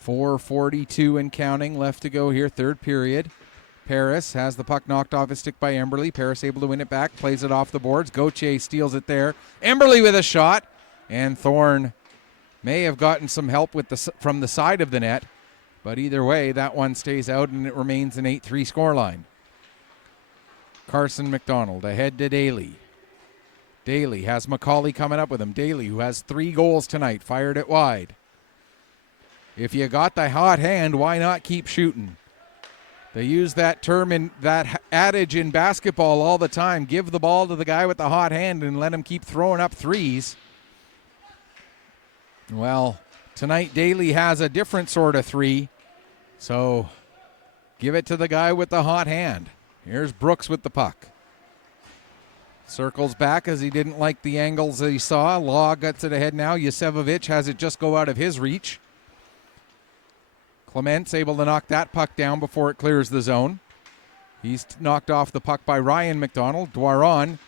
.442 and counting left to go here, third period. Paris has the puck knocked off his stick by Emberley. Paris able to win it back, plays it off the boards. Gauthier steals it there. Emberley with a shot, and Thorne may have gotten some help from the side of the net, but either way, that one stays out and it remains an 8-3 scoreline. Carson McDonald ahead to Daly. Daly has McCauley coming up with him. Daly, who has 3 goals tonight, fired it wide. If you got the hot hand, why not keep shooting? They use that term in that adage in basketball all the time. Give the ball to the guy with the hot hand and let him keep throwing up threes. Well, tonight Daly has a different sort of three, so give it to the guy with the hot hand. Here's Brooks with the puck. Circles back as he didn't like the angles that he saw. Law gets it ahead now. Yusevovich has it just go out of his reach. Clements able to knock that puck down before it clears the zone. He's knocked off the puck by Ryan McDonald. Dwaron,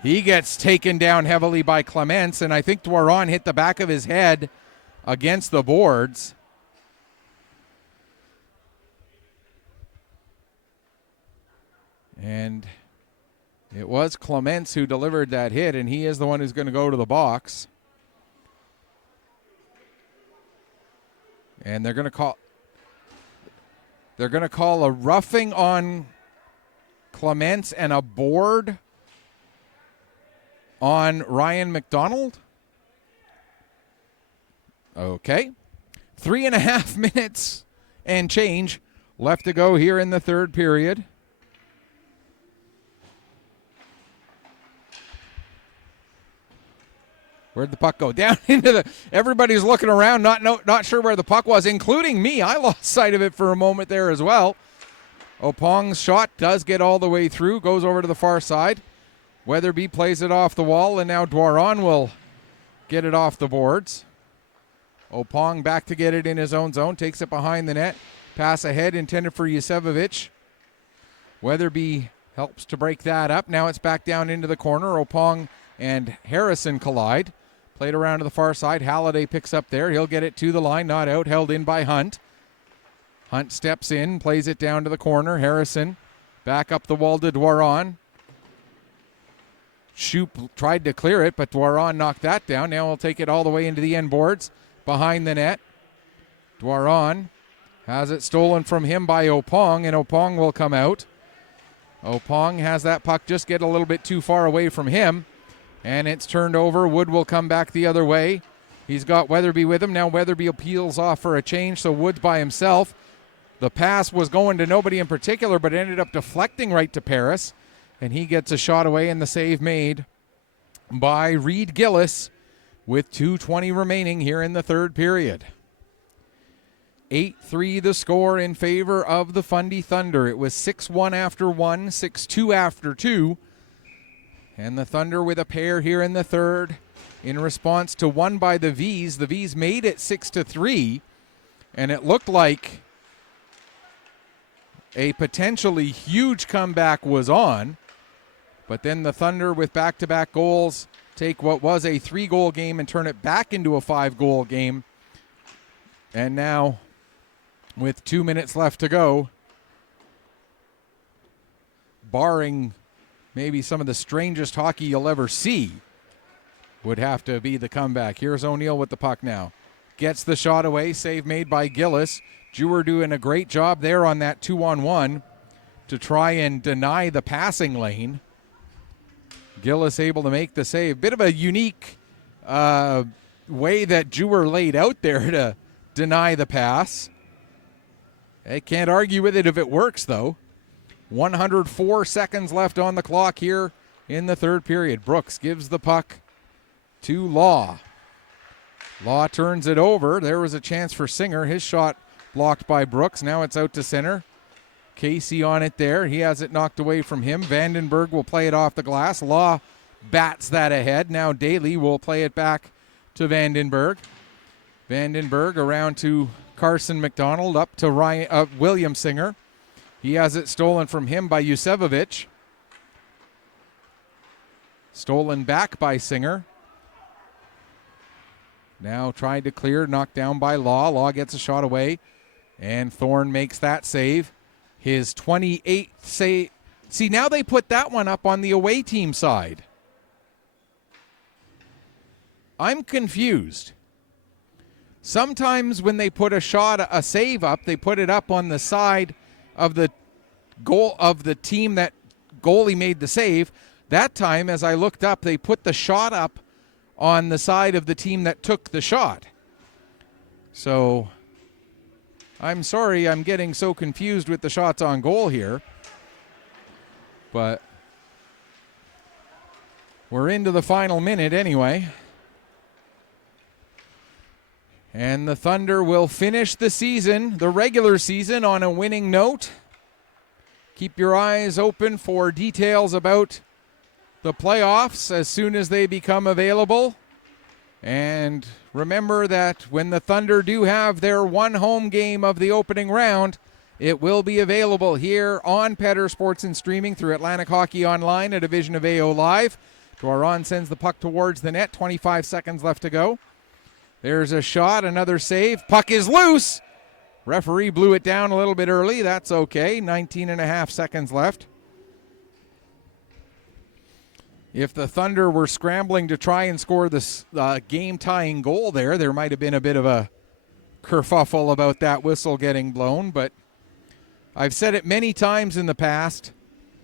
he gets taken down heavily by Clements, and I think Dwaron hit the back of his head against the boards. And it was Clements who delivered that hit, and he is the one who's going to go to the box. And they're going to call a roughing on Clements and a board on Ryan McDonald. Okay. 3.5 minutes and change left to go here in the third period. Where'd the puck go? Down into the... Everybody's looking around, not sure where the puck was, including me. I lost sight of it for a moment there as well. Opong's shot does get all the way through, goes over to the far side. Weatherby plays it off the wall, and now Dwaron will get it off the boards. Opong back to get it in his own zone, takes it behind the net. Pass ahead intended for Yusevovich. Weatherby helps to break that up. Now it's back down into the corner. Opong and Harrison collide. Played around to the far side. Halliday picks up there. He'll get it to the line. Not out. Held in by Hunt. Hunt steps in. Plays it down to the corner. Harrison back up the wall to Dwaron. Shoop tried to clear it, but Dwaron knocked that down. Now he'll take it all the way into the end boards. Behind the net. Dwaron has it stolen from him by Opong, and Opong will come out. Opong has that puck just get a little bit too far away from him. And it's turned over. Wood will come back the other way. He's got Weatherby with him. Now Weatherby peels off for a change, so Wood's by himself. The pass was going to nobody in particular, but ended up deflecting right to Paris. And he gets a shot away, and the save made by Reed Gillis with 2:20 remaining here in the third period. 8-3 the score in favor of the Fundy Thunder. It was 6-1 after 1, 6-2 after 2. And the Thunder with a pair here in the third in response to one by the Vs. The Vs made it 6-3, and it looked like a potentially huge comeback was on. But then the Thunder with back-to-back goals take what was a 3-goal game and turn it back into a 5-goal game. And now, with 2 minutes left to go, barring maybe some of the strangest hockey you'll ever see, would have to be the comeback. Here's O'Neill with the puck now. Gets the shot away. Save made by Gillis. Jewer doing a great job there on that 2-on-1 to try and deny the passing lane. Gillis able to make the save. Bit of a unique way that Jewer laid out there to deny the pass. They can't argue with it if it works, though. 104 seconds left on the clock here in the third period. Brooks gives the puck to Law. Law turns it over. There was a chance for Singer. His shot blocked by Brooks. Now it's out to center. Casey on it there. He has it knocked away from him. Vandenberg will play it off the glass. Law bats that ahead. Now Daly will play it back to Vandenberg. Vandenberg around to Carson McDonald, up to William Singer. He has it stolen from him by Yusevovich. Stolen back by Singer. Now tried to clear, knocked down by Law. Law gets a shot away, and Thorne makes that save. His 28th save. See, now they put that one up on the away team side. I'm confused. Sometimes when they put a save up, they put it up on the side of the goal of the team that goalie made the save. That time, as I looked up, they put the shot up on the side of the team that took the shot. So, I'm sorry I'm getting so confused with the shots on goal here. But we're into the final minute anyway. And the Thunder will finish the season, the regular season, on a winning note. Keep your eyes open for details about the playoffs as soon as they become available. And remember that when the Thunder do have their one home game of the opening round, it will be available here on Petter Sports and Streaming through Atlantic Hockey Online, a division of AO Live. Dwaron sends the puck towards the net, 25 seconds left to go. There's a shot, another save. Puck is loose. Referee blew it down a little bit early. That's okay. 19 and a half seconds left. If the Thunder were scrambling to try and score this game-tying goal there might have been a bit of a kerfuffle about that whistle getting blown. But I've said it many times in the past.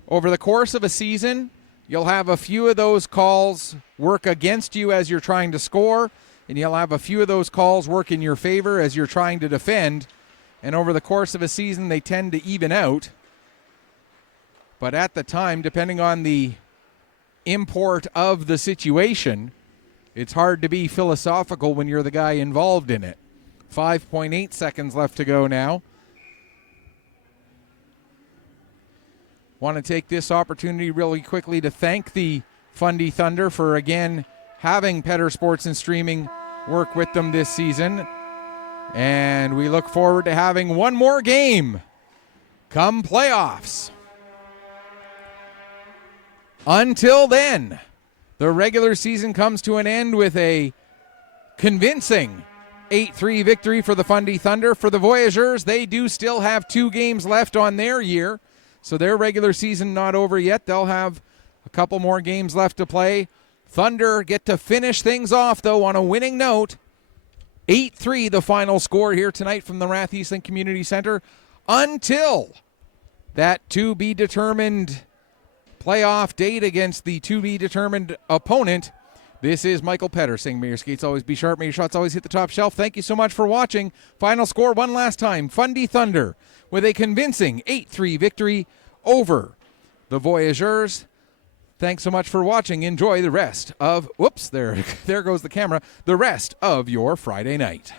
Over the course of a season, you'll have a few of those calls work against you as you're trying to score, and you'll have a few of those calls work in your favor as you're trying to defend. And over the course of a season, they tend to even out. But at the time, depending on the import of the situation, it's hard to be philosophical when you're the guy involved in it. 5.8 seconds left to go now. Want to take this opportunity really quickly to thank the Fundy Thunder for, again, having Petter Sports and Streaming work with them this season. And we look forward to having one more game come playoffs. Until then, the regular season comes to an end with a convincing 8-3 victory for the Fundy Thunder. For the Voyageurs, they do still have 2 games left on their year, so their regular season not over yet. They'll have a couple more games left to play. Thunder get to finish things off, though, on a winning note. 8-3 the final score here tonight from the Rath Eastlink Community Center, until that to-be-determined playoff date against the to-be-determined opponent. This is Michael Petter saying, may your skates always be sharp, may your shots always hit the top shelf. Thank you so much for watching. Final score one last time. Fundy Thunder with a convincing 8-3 victory over the Voyageurs. Thanks so much for watching. Enjoy the rest of, whoops, there goes the camera, the rest of your Friday night.